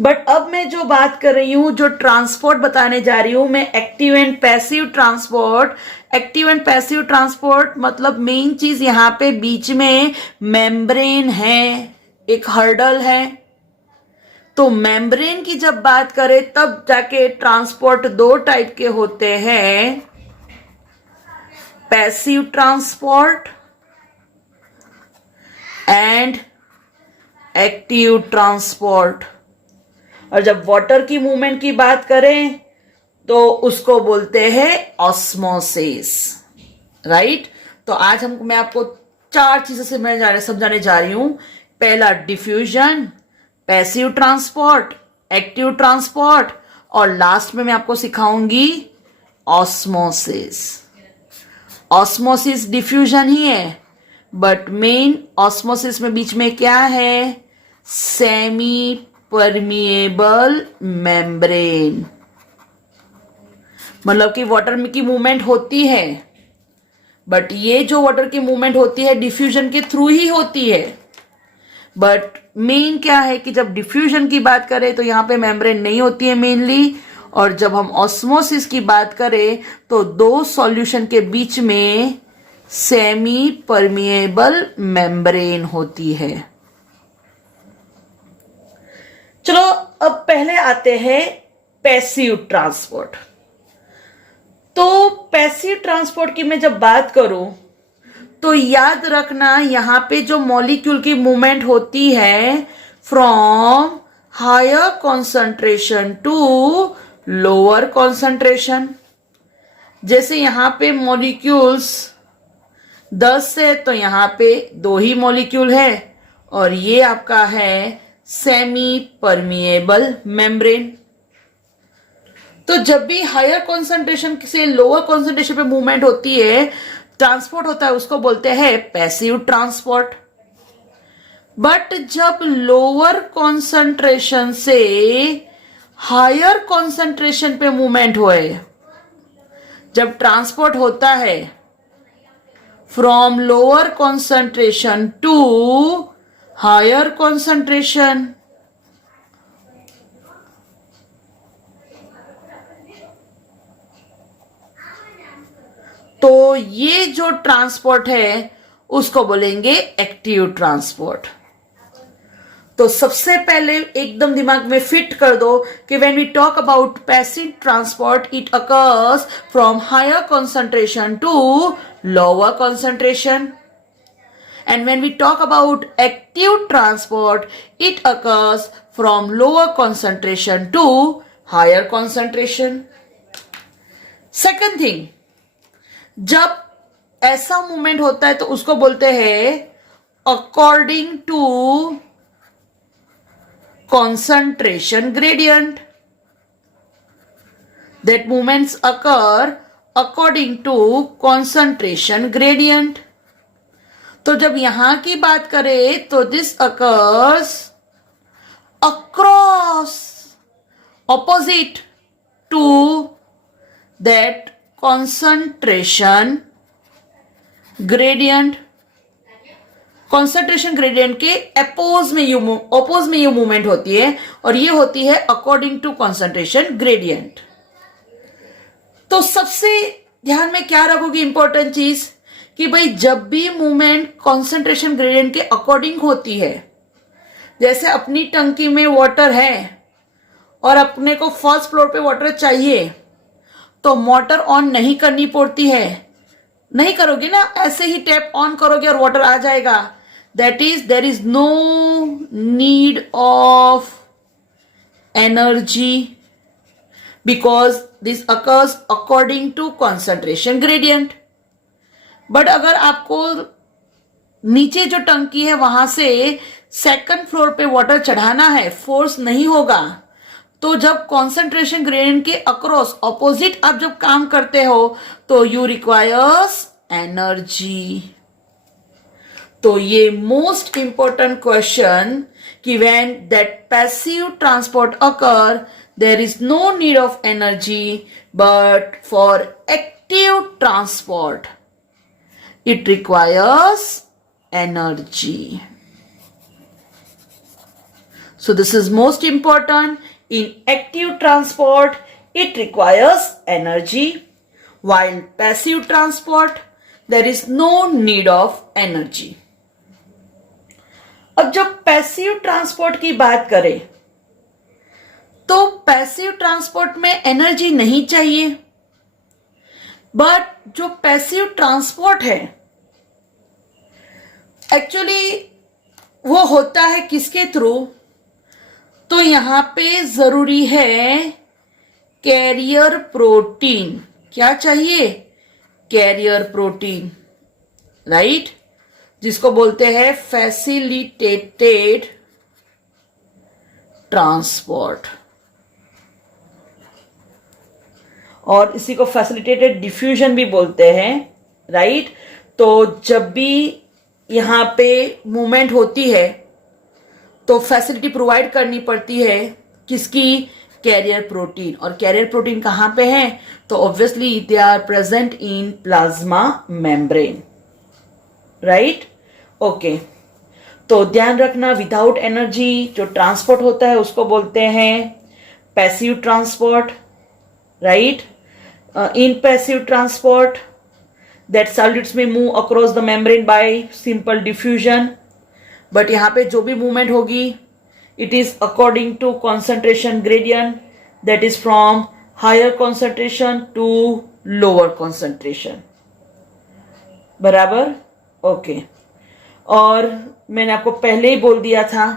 बट अब मैं जो बात कर रही हूं, जो ट्रांसपोर्ट बताने जा रही हूं मैं, active and passive transport. Active and passive transport मतलब मेन चीज यहां पे बीच में मेम्ब्रेन है, एक हर्डल है। तो मेम्ब्रेन की जब बात करें तब जाके ट्रांसपोर्ट दो टाइप के होते हैं, passive transport and active transport. और जब वाटर की मूवमेंट की बात करें तो उसको बोलते हैं ऑस्मोसिस, राइट। तो आज मैं आपको चार चीजों से समझाने जा रही हूं। पहला diffusion, passive transport, active transport, और लास्ट में मैं आपको सिखाऊंगी ऑस्मोसिस। ऑस्मोसिस डिफ्यूजन ही है, बट मेन ऑस्मोसिस में बीच में क्या है, सेमी परमिएबल मेम्ब्रेन। मतलब कि वाटर की मूवमेंट होती है, बट ये जो वाटर की मूवमेंट होती है डिफ्यूजन के थ्रू ही होती है। बट मेन क्या है कि जब डिफ्यूजन की बात करें तो यहां पे मेम्ब्रेन नहीं होती है मेनली, और जब हम ऑस्मोसिस की बात करें तो दो सॉल्यूशन के बीच में सेमी परमिएबल मेम्ब्रेन होती है। चलो अब पहले आते हैं पैसिव ट्रांसपोर्ट। तो पैसिव ट्रांसपोर्ट की मैं जब बात करूं तो याद रखना यहां पे जो मॉलिक्यूल की मूवमेंट होती है from higher concentration to lower concentration. जैसे यहां पे मॉलिक्यूल्स 10 है तो यहां पे 2 ही मॉलिक्यूल है, और ये आपका है सेमी परमिएबल मेम्ब्रेन। तो जब भी हायर कॉन्सेंट्रेशन से लोअर कॉन्सेंट्रेशन पे मूवमेंट होती है, ट्रांसपोर्ट होता है, उसको बोलते हैं पैसिव ट्रांसपोर्ट। बट जब लोअर कॉन्सेंट्रेशन से हायर कॉन्सेंट्रेशन पे मूवमेंट होए, जब ट्रांसपोर्ट होता है from lower concentration to higher concentration, तो ये जो ट्रांसपोर्ट है उसको बोलेंगे एक्टिव ट्रांसपोर्ट। तो सबसे पहले एकदम दिमाग में फिट कर दो कि when we talk about passive transport it occurs from higher concentration to lower concentration, and when we talk about active transport it occurs from lower concentration to higher concentration. Second thing, जब ऐसा movement होता है तो उसको बोलते हैं according to concentration gradient. That movements occur according to concentration gradient. तो जब यहां की बात करें तो this occurs across opposite to that concentration gradient. Concentration gradient के अपोज में ये मूवमेंट होती है और ये होती है अकॉर्डिंग टू कॉन्सेंट्रेशन ग्रेडियंट. तो सबसे ध्यान में क्या रखोगे इंपॉर्टेंट चीज कि भाई जब भी मूवमेंट कॉन्सेंट्रेशन ग्रेडियंट के अकॉर्डिंग होती है, जैसे अपनी टंकी में वाटर है और अपने को फर्स्ट फ्लोर पे वाटर चाहिए तो मोटर ऑन नहीं करनी पड़ती है, नहीं करोगे ना, ऐसे ही टैप ऑन करोगे और वाटर आ जाएगा. that is there is no need of energy because this occurs according to concentration gradient. But अगर आपको नीचे जो टंकी है वहां से सेकंड फ्लोर पे वाटर चढ़ाना है, फोर्स नहीं होगा, तो जब कॉन्सेंट्रेशन ग्रेडियंट के अक्रॉस ऑपोजिट आप जब काम करते हो तो यू रिक्वायर्स एनर्जी. तो ये मोस्ट इंपॉर्टेंट क्वेश्चन कि when that passive transport occur there is no need of energy but for active transport it requires energy. So this is most important. In active transport, it requires energy, while passive transport, there is no need of energy. अब जब passive transport की बात करें तो passive transport में energy नहीं चाहिए, but जो पैसिव ट्रांसपोर्ट है एक्चुअली वो होता है किसके थ्रू, तो यहां पे जरूरी है कैरियर प्रोटीन. क्या चाहिए? कैरियर प्रोटीन, राइट, जिसको बोलते हैं फैसिलिटेटेड ट्रांसपोर्ट, और इसी को फैसिलिटेटेड डिफ्यूजन भी बोलते हैं, राइट. तो जब भी यहां पे मूवमेंट होती है तो फैसिलिटी प्रोवाइड करनी पड़ती है किसकी? Carrier protein. और कैरियर प्रोटीन कहां पे है? तो obviously they are present in plasma membrane, right. Okay, तो ध्यान रखना, विदाउट एनर्जी जो ट्रांसपोर्ट होता है उसको बोलते हैं passive transport, right. In passive transport, that solids may move across the membrane by simple diffusion, but यहाँ पे जो भी movement होगी it is according to concentration gradient, that is from higher concentration to lower concentration. बराबर? Okay. और मैंने आपको पहले ही बोल दिया था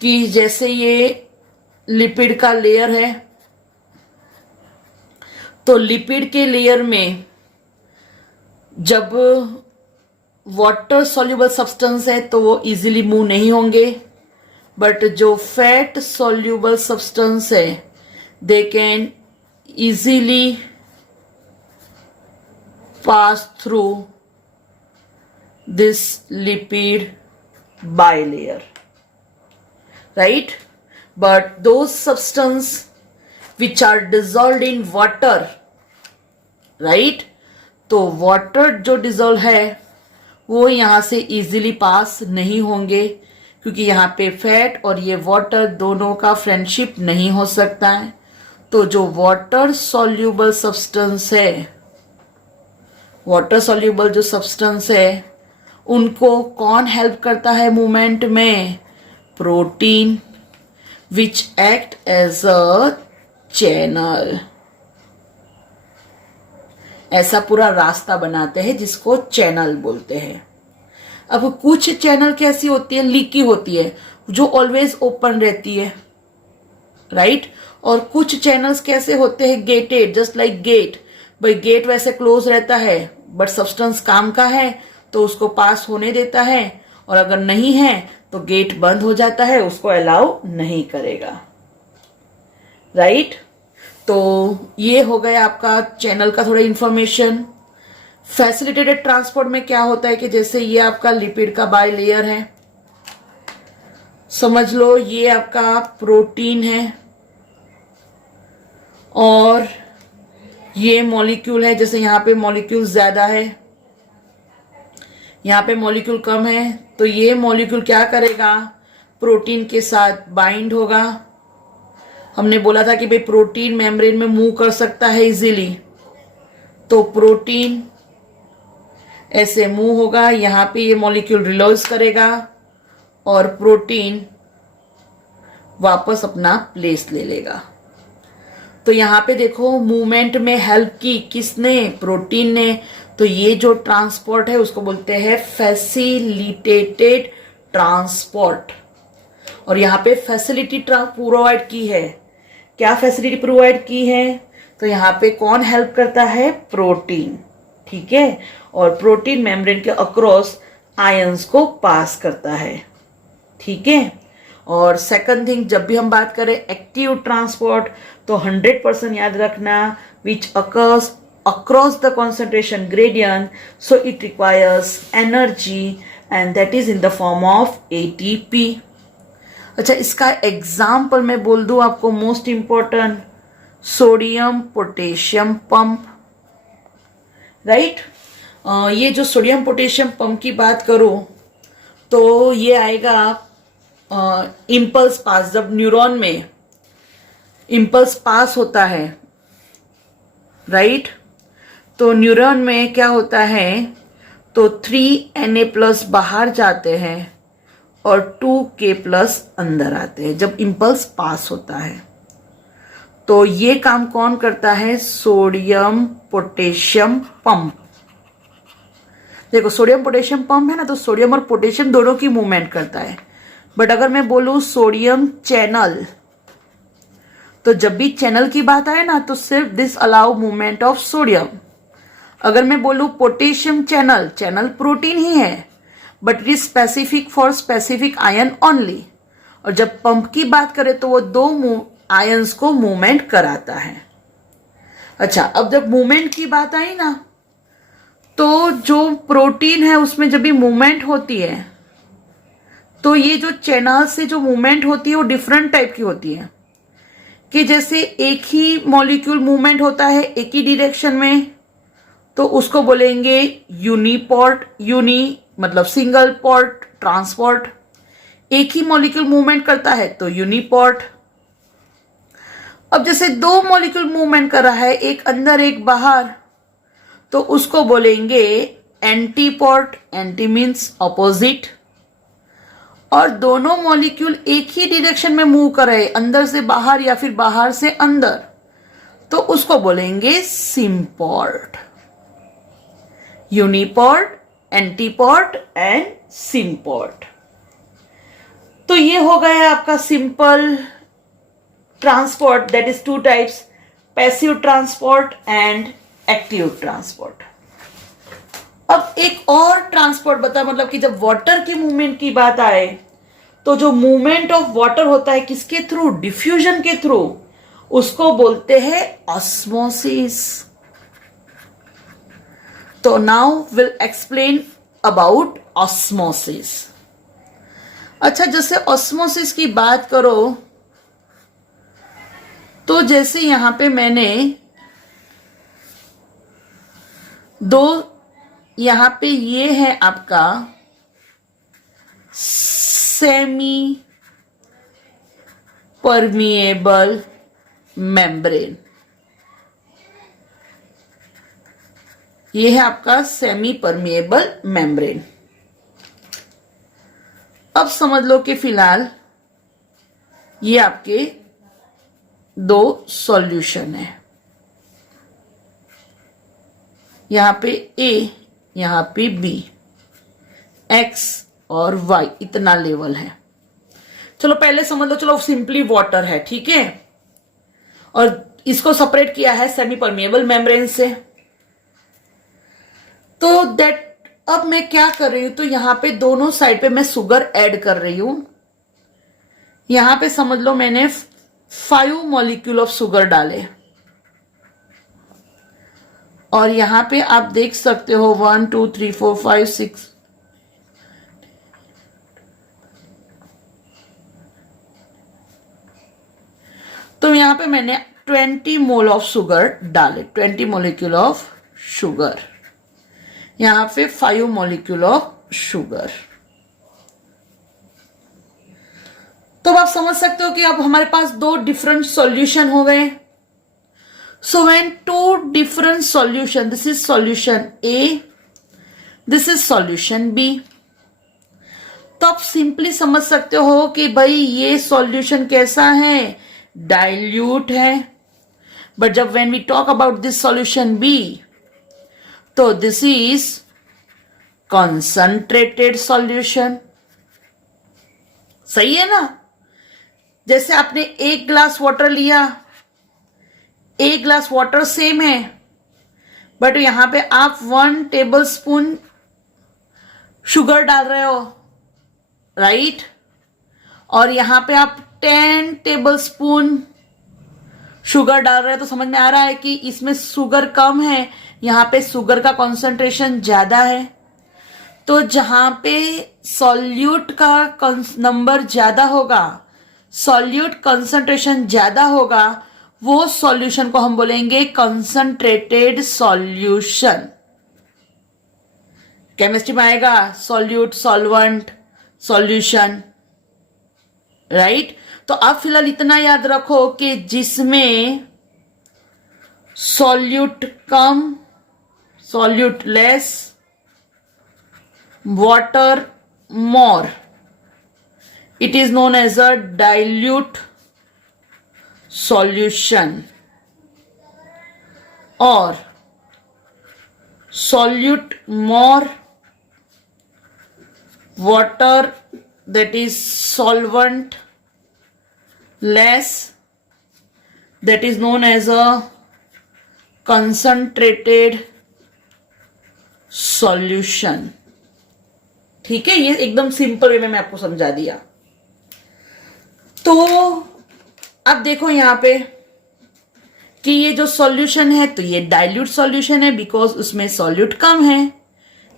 कि जैसे ये लिपिड का लेयर है तो लिपिड के लेयर में जब वाटर सॉल्युबल सब्सटेंस है तो वो इजीली मूव नहीं होंगे, बट जो फैट सॉल्युबल सब्सटेंस है they can easily pass through this lipid bilayer, right. But those substances which are dissolved in water, right, तो वाटर जो डिजोल्व है वो यहां से इजीली पास नहीं होंगे क्योंकि यहाँ पे फैट और ये वाटर दोनों का फ्रेंडशिप नहीं हो सकता है. तो जो वाटर सॉल्युबल सब्सटेंस है, वाटर सॉल्युबल जो सब्सटेंस है उनको कौन हेल्प करता है मूवमेंट में? Protein, which act as a channel. ऐसा पूरा रास्ता बनाते हैं जिसको चैनल बोलते हैं. अब कुछ चैनल कैसी होती है? लीकी होती है जो ऑलवेज ओपन रहती है, राइट. और कुछ चैनल्स कैसे होते हैं? Gated, just like get. भाई गेट वैसे क्लोज रहता है बट सब्सटेंस काम का है तो उसको पास होने देता है, और अगर नहीं है तो गेट बंद हो जाता है, उसको अलाउ नहीं करेगा, राइट. तो ये हो गया आपका चैनल का थोड़ा इंफॉर्मेशन. फैसिलिटेटेड ट्रांसपोर्ट में क्या होता है कि जैसे ये आपका लिपिड का बाय लेयर है, समझ लो ये आपका प्रोटीन है और ये मॉलिक्यूल है. जैसे यहाँ पे मॉलिक्यूल ज्यादा है, यहाँ पे मॉलिक्यूल कम है, तो ये मॉलिक्यूल क्या करेगा? प्रोटीन के साथ बाइंड होगा. हमने बोला था कि भाई प्रोटीन मेम्ब्रेन में मूव कर सकता है इजीली, तो प्रोटीन ऐसे मूव होगा, यहाँ पे ये मॉलिक्यूल रिलॉज करेगा और प्रोटीन वापस अपना प्लेस ले लेगा. तो यहाँ पे देखो मूवमेंट में हेल्प की किसने? प्रोटीन ने. तो ये जो ट्रांसपोर्ट है उसको बोलते हैं फैसिलिटेटेड ट्रांसपोर्ट। और यहाँ पे फैसिलिटी प्रोवाइड की है। क्या फैसिलिटी प्रोवाइड की है? तो यहाँ पे कौन हेल्प करता है? प्रोटीन। ठीक है, और प्रोटीन मेम्ब्रेन के अक्रॉस आयंस को पास करता है। ठीक है, और सेकंड थिंग, जब भी हम बात करें एक्टिव ट्रांसपोर्ट तो 100% याद रखना, which occurs across the concentration gradient, so it requires energy and that is in the form of ATP। अच्छा, इसका एग्जाम्पल मैं बोल दूं आपको, most important, sodium potassium pump. Right, ये जो सोडियम पोटेशियम पंप की बात करूं तो ये आएगा इम्पल्स पास, जब न्यूरॉन में इम्पल्स पास होता है। राइट, तो न्यूरॉन में क्या होता है, तो 3Na+ बाहर जाते हैं और 2K+ अंदर आते हैं जब इम्पल्स पास होता है। तो ये काम कौन करता है? Sodium potassium pump. देखो, सोडियम पोटेशियम पंप है ना, तो सोडियम और पोटेशियम दोनों की मूवमेंट करता है। बट अगर मैं बोलूं सोडियम चैनल, तो जब भी चैनल की बात आए ना तो सिर्फ this allow movement of sodium. अगर मैं बोलूं पोटेशियम चैनल, चैनल प्रोटीन ही है but it is specific for specific ion only. और जब पंप की बात करें तो वो दो आयंस को मूवमेंट कराता है। अच्छा, अब जब मूवमेंट की बात आई ना, तो जो प्रोटीन है उसमें जब भी मूवमेंट होती है तो ये जो चैनल से जो मूवमेंट होती है वो डिफरेंट टाइप की होती है। कि जैसे एक ही मॉलिक्यूल मूवमेंट होता है एक ही डायरेक्शन में, तो उसको बोलेंगे यूनिपोर्ट। यूनि मतलब सिंगल पोर्ट ट्रांसपोर्ट। एक ही मॉलिक्यूल मूवमेंट करता है तो यूनिपोर्ट। अब जैसे दो मॉलिक्यूल मूवमेंट कर रहा है, एक अंदर एक बाहर, तो उसको बोलेंगे एंटीपोर्ट। Anti means opposite. और दोनों मॉलिक्यूल एक ही डायरेक्शन में मूव कर रहे, अंदर से बाहर या फिर बाहर से अंदर, तो उसको बोलेंगे symport. Uniport, antiport and symport. तो ये हो गया आपका simple transport, that is 2 types, passive transport and active transport. अब एक और ट्रांसपोर्ट बता, मतलब कि जब वाटर की मूवमेंट की बात आए तो जो मूवमेंट ऑफ वाटर होता है किसके थ्रू? डिफ्यूजन के थ्रू। उसको बोलते हैं ऑस्मोसिस। तो now will explain about osmosis. अच्छा, जैसे ऑस्मोसिस की बात करो तो जैसे यहां पे मैंने यहां पे ये है आपका सेमी परमिएबल मेम्ब्रेन। ये है आपका सेमी परमिएबल मेम्ब्रेन। अब समझ लो कि फिलहाल ये आपके 2 सॉल्यूशन है। यहां पे A, यहां पे B, X और Y, इतना लेवल है। चलो पहले समझ लो, चलो सिंपली वाटर है, ठीक है, और इसको सेपरेट किया है सेमी परमिएबल मेम्ब्रेन से। तो दैट अब मैं क्या कर रही हूं, तो यहां पे दोनों साइड पे मैं शुगर ऐड कर रही हूं। यहां पे समझ लो मैंने 5 मॉलिक्यूल ऑफ शुगर डाले, और यहां पे आप देख सकते हो 1 2 3 4 5 6, तो यहां पे मैंने 20 मोल ऑफ शुगर डाले, 20 मॉलिक्यूल ऑफ शुगर, यहां पे 5 मॉलिक्यूल ऑफ शुगर। तो आप समझ सकते हो कि अब हमारे पास 2 डिफरेंट सॉल्यूशन हो गए। So when 2 different solution, this is solution A, this is solution B, तो आप सिंपली समझ सकते हो कि भाई ये सॉल्यूशन कैसा है, डाइल्यूट है। बट जब when we talk about this solution B, तो दिस इज कंसंट्रेटेड सॉल्यूशन। सही है ना? जैसे आपने एक ग्लास वाटर लिया, एक ग्लास वाटर सेम है, बट यहां पे आप 1 टेबल स्पून शुगर डाल रहे हो, राइट? और यहां पे आप 10 टेबल स्पून शुगर डाल रहे हो, तो समझ में आ रहा है कि इसमें शुगर कम है, यहां पे शुगर का कॉन्सेंट्रेशन ज्यादा है। तो जहां पे सॉल्यूट का नंबर ज्यादा होगा, सॉल्यूट कंसंट्रेशन ज्यादा होगा, वो सॉल्यूशन को हम बोलेंगे कंसंट्रेटेड सॉल्यूशन। केमिस्ट्री में आएगा सॉल्यूट, सॉल्वेंट, सॉल्यूशन, राइट? तो आप फिलहाल इतना याद रखो कि जिसमें solute come, solute less, water more, it is known as a dilute solution, or solute more, water that is solvent less, that is known as a concentrated solution। ठीक है, ये एकदम सिंपल वे में मैं आपको समझा दिया। तो अब देखो यहां पे कि ये जो सॉल्यूशन है, तो ये डाइल्यूट सॉल्यूशन है बिकॉज उसमें सॉल्यूट कम है।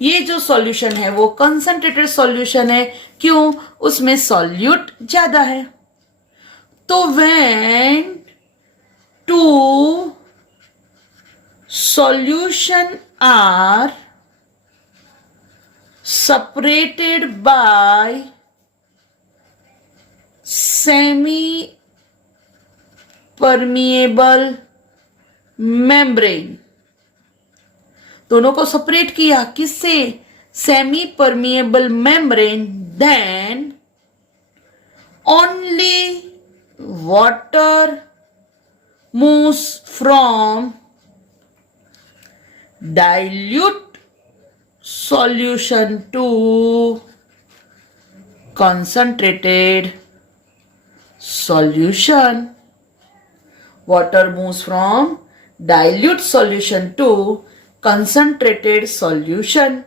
ये जो सॉल्यूशन है वो कंसंट्रेटेड सॉल्यूशन है, क्यों? उसमें सॉल्यूट ज्यादा है। तो when two solution are separated by semi permeable membrane, दोनों को सेपरेट किया किससे? Semi permeable membrane, then only water moves from dilute solution to concentrated solution. Water moves from dilute solution to concentrated solution,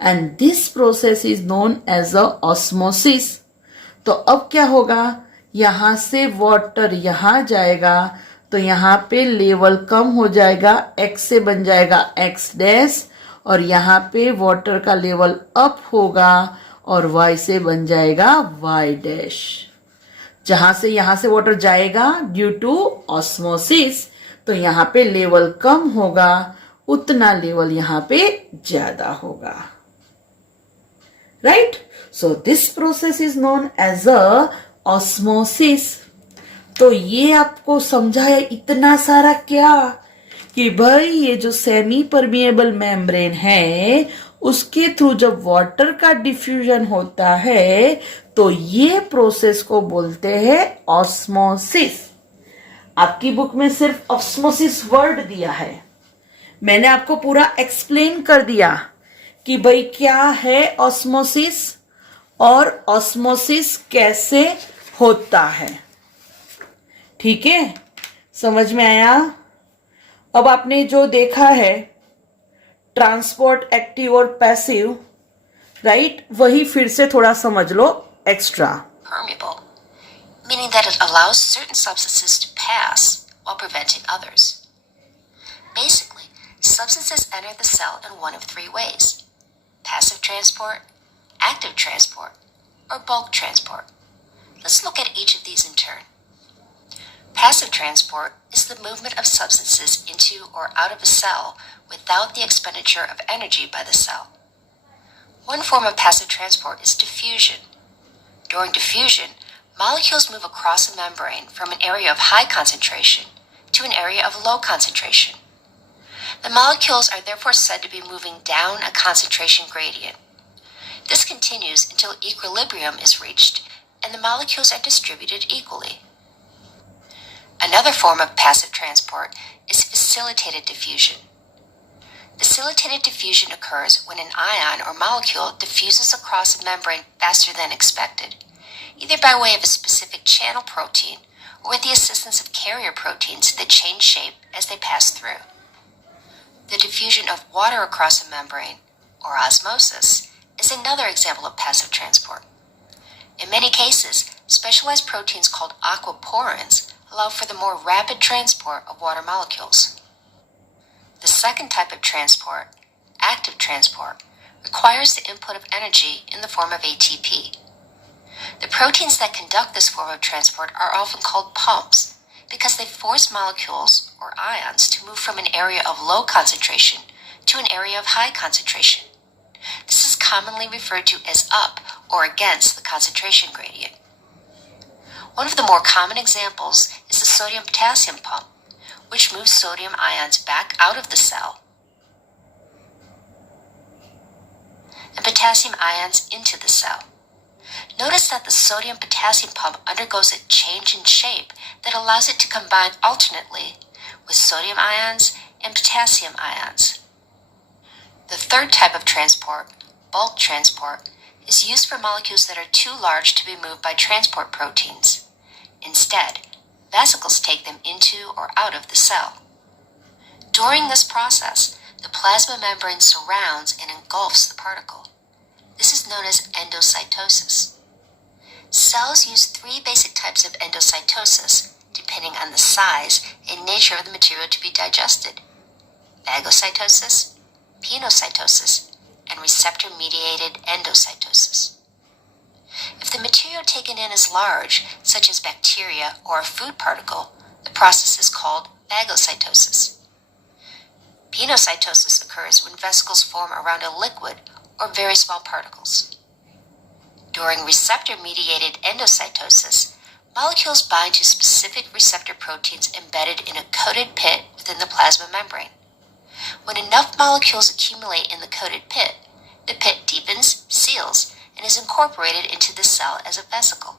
and this process is known as a osmosis. तो अब क्या होगा? यहां से वाटर यहां जाएगा तो यहां पे लेवल कम हो जाएगा, x से बन जाएगा x डैश, और यहां पे वाटर का लेवल अप होगा और y से बन जाएगा y डैश। जहां से यहां से वाटर जाएगा ड्यू टू ऑस्मोसिस, तो यहां पे लेवल कम होगा, उतना लेवल यहां पे ज्यादा होगा, right? So this process is known as a osmosis. तो ये आपको समझाया इतना सारा क्या कि भाई ये जो सेमी परमिएबल मेम्ब्रेन है उसके थ्रू जब वाटर का डिफ्यूजन होता है तो ये प्रोसेस को बोलते हैं ऑस्मोसिस। आपकी बुक में सिर्फ ऑस्मोसिस वर्ड दिया है, मैंने आपको पूरा एक्सप्लेन कर दिया कि भाई क्या है ऑस्मोसिस और ऑस्मोसिस कैसे होता है। ठीक है, समझ में आया? अब आपने जो देखा है ट्रांसपोर्ट एक्टिव और पैसिव, राइट, वही फिर से थोड़ा समझ लो extra. Permeable, meaning that it allows certain substances to pass while preventing others. Basically, substances enter the cell in one of three ways: passive transport, active transport, or bulk transport. Let's look at each of these in turn. Passive transport is the movement of substances into or out of a cell without the expenditure of energy by the cell. One form of passive transport is diffusion. During diffusion, molecules move across a membrane from an area of high concentration to an area of low concentration. The molecules are therefore said to be moving down a concentration gradient. This continues until equilibrium is reached and the molecules are distributed equally. Another form of passive transport is facilitated diffusion. Facilitated diffusion occurs when an ion or molecule diffuses across a membrane faster than expected, either by way of a specific channel protein or with the assistance of carrier proteins that change shape as they pass through. The diffusion of water across a membrane, or osmosis, is another example of passive transport. In many cases, specialized proteins called aquaporins allow for the more rapid transport of water molecules. The second type of transport, active transport, requires the input of energy in the form of ATP. The proteins that conduct this form of transport are often called pumps because they force molecules, or ions, to move from an area of low concentration to an area of high concentration. This is commonly referred to as up or against the concentration gradient. One of the more common examples is the sodium-potassium pump, which moves sodium ions back out of the cell and potassium ions into the cell. Notice that the sodium-potassium pump undergoes a change in shape that allows it to combine alternately with sodium ions and potassium ions. The third type of transport, bulk transport, is used for molecules that are too large to be moved by transport proteins. Instead, vesicles take them into or out of the cell. During this process, the plasma membrane surrounds and engulfs the particle. This is known as endocytosis. Cells use three basic types of endocytosis, depending on the size and nature of the material to be digested: phagocytosis, pinocytosis, and receptor-mediated endocytosis. If the material taken in is large, such as bacteria or a food particle, the process is called phagocytosis. Pinocytosis occurs when vesicles form around a liquid or very small particles. During receptor-mediated endocytosis, molecules bind to specific receptor proteins embedded in a coated pit within the plasma membrane. When enough molecules accumulate in the coated pit, the pit deepens, seals, and is incorporated into the cell as a vesicle.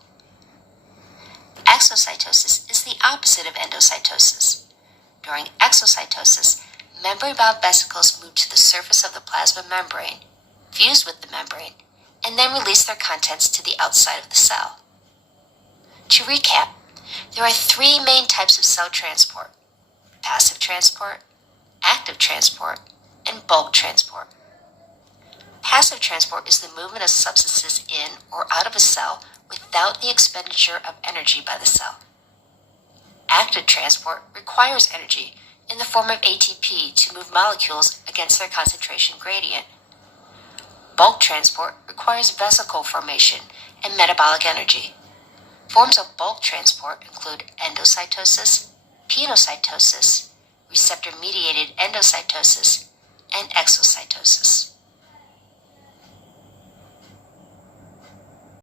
Exocytosis is the opposite of endocytosis. During exocytosis, membrane-bound vesicles move to the surface of the plasma membrane, fuse with the membrane, and then release their contents to the outside of the cell. To recap, there are three main types of cell transport: passive transport, active transport, and bulk transport. Passive transport is the movement of substances in or out of a cell without the expenditure of energy by the cell. Active transport requires energy in the form of ATP to move molecules against their concentration gradient. Bulk transport requires vesicle formation and metabolic energy. Forms of bulk transport include endocytosis, pinocytosis, receptor-mediated endocytosis, and exocytosis.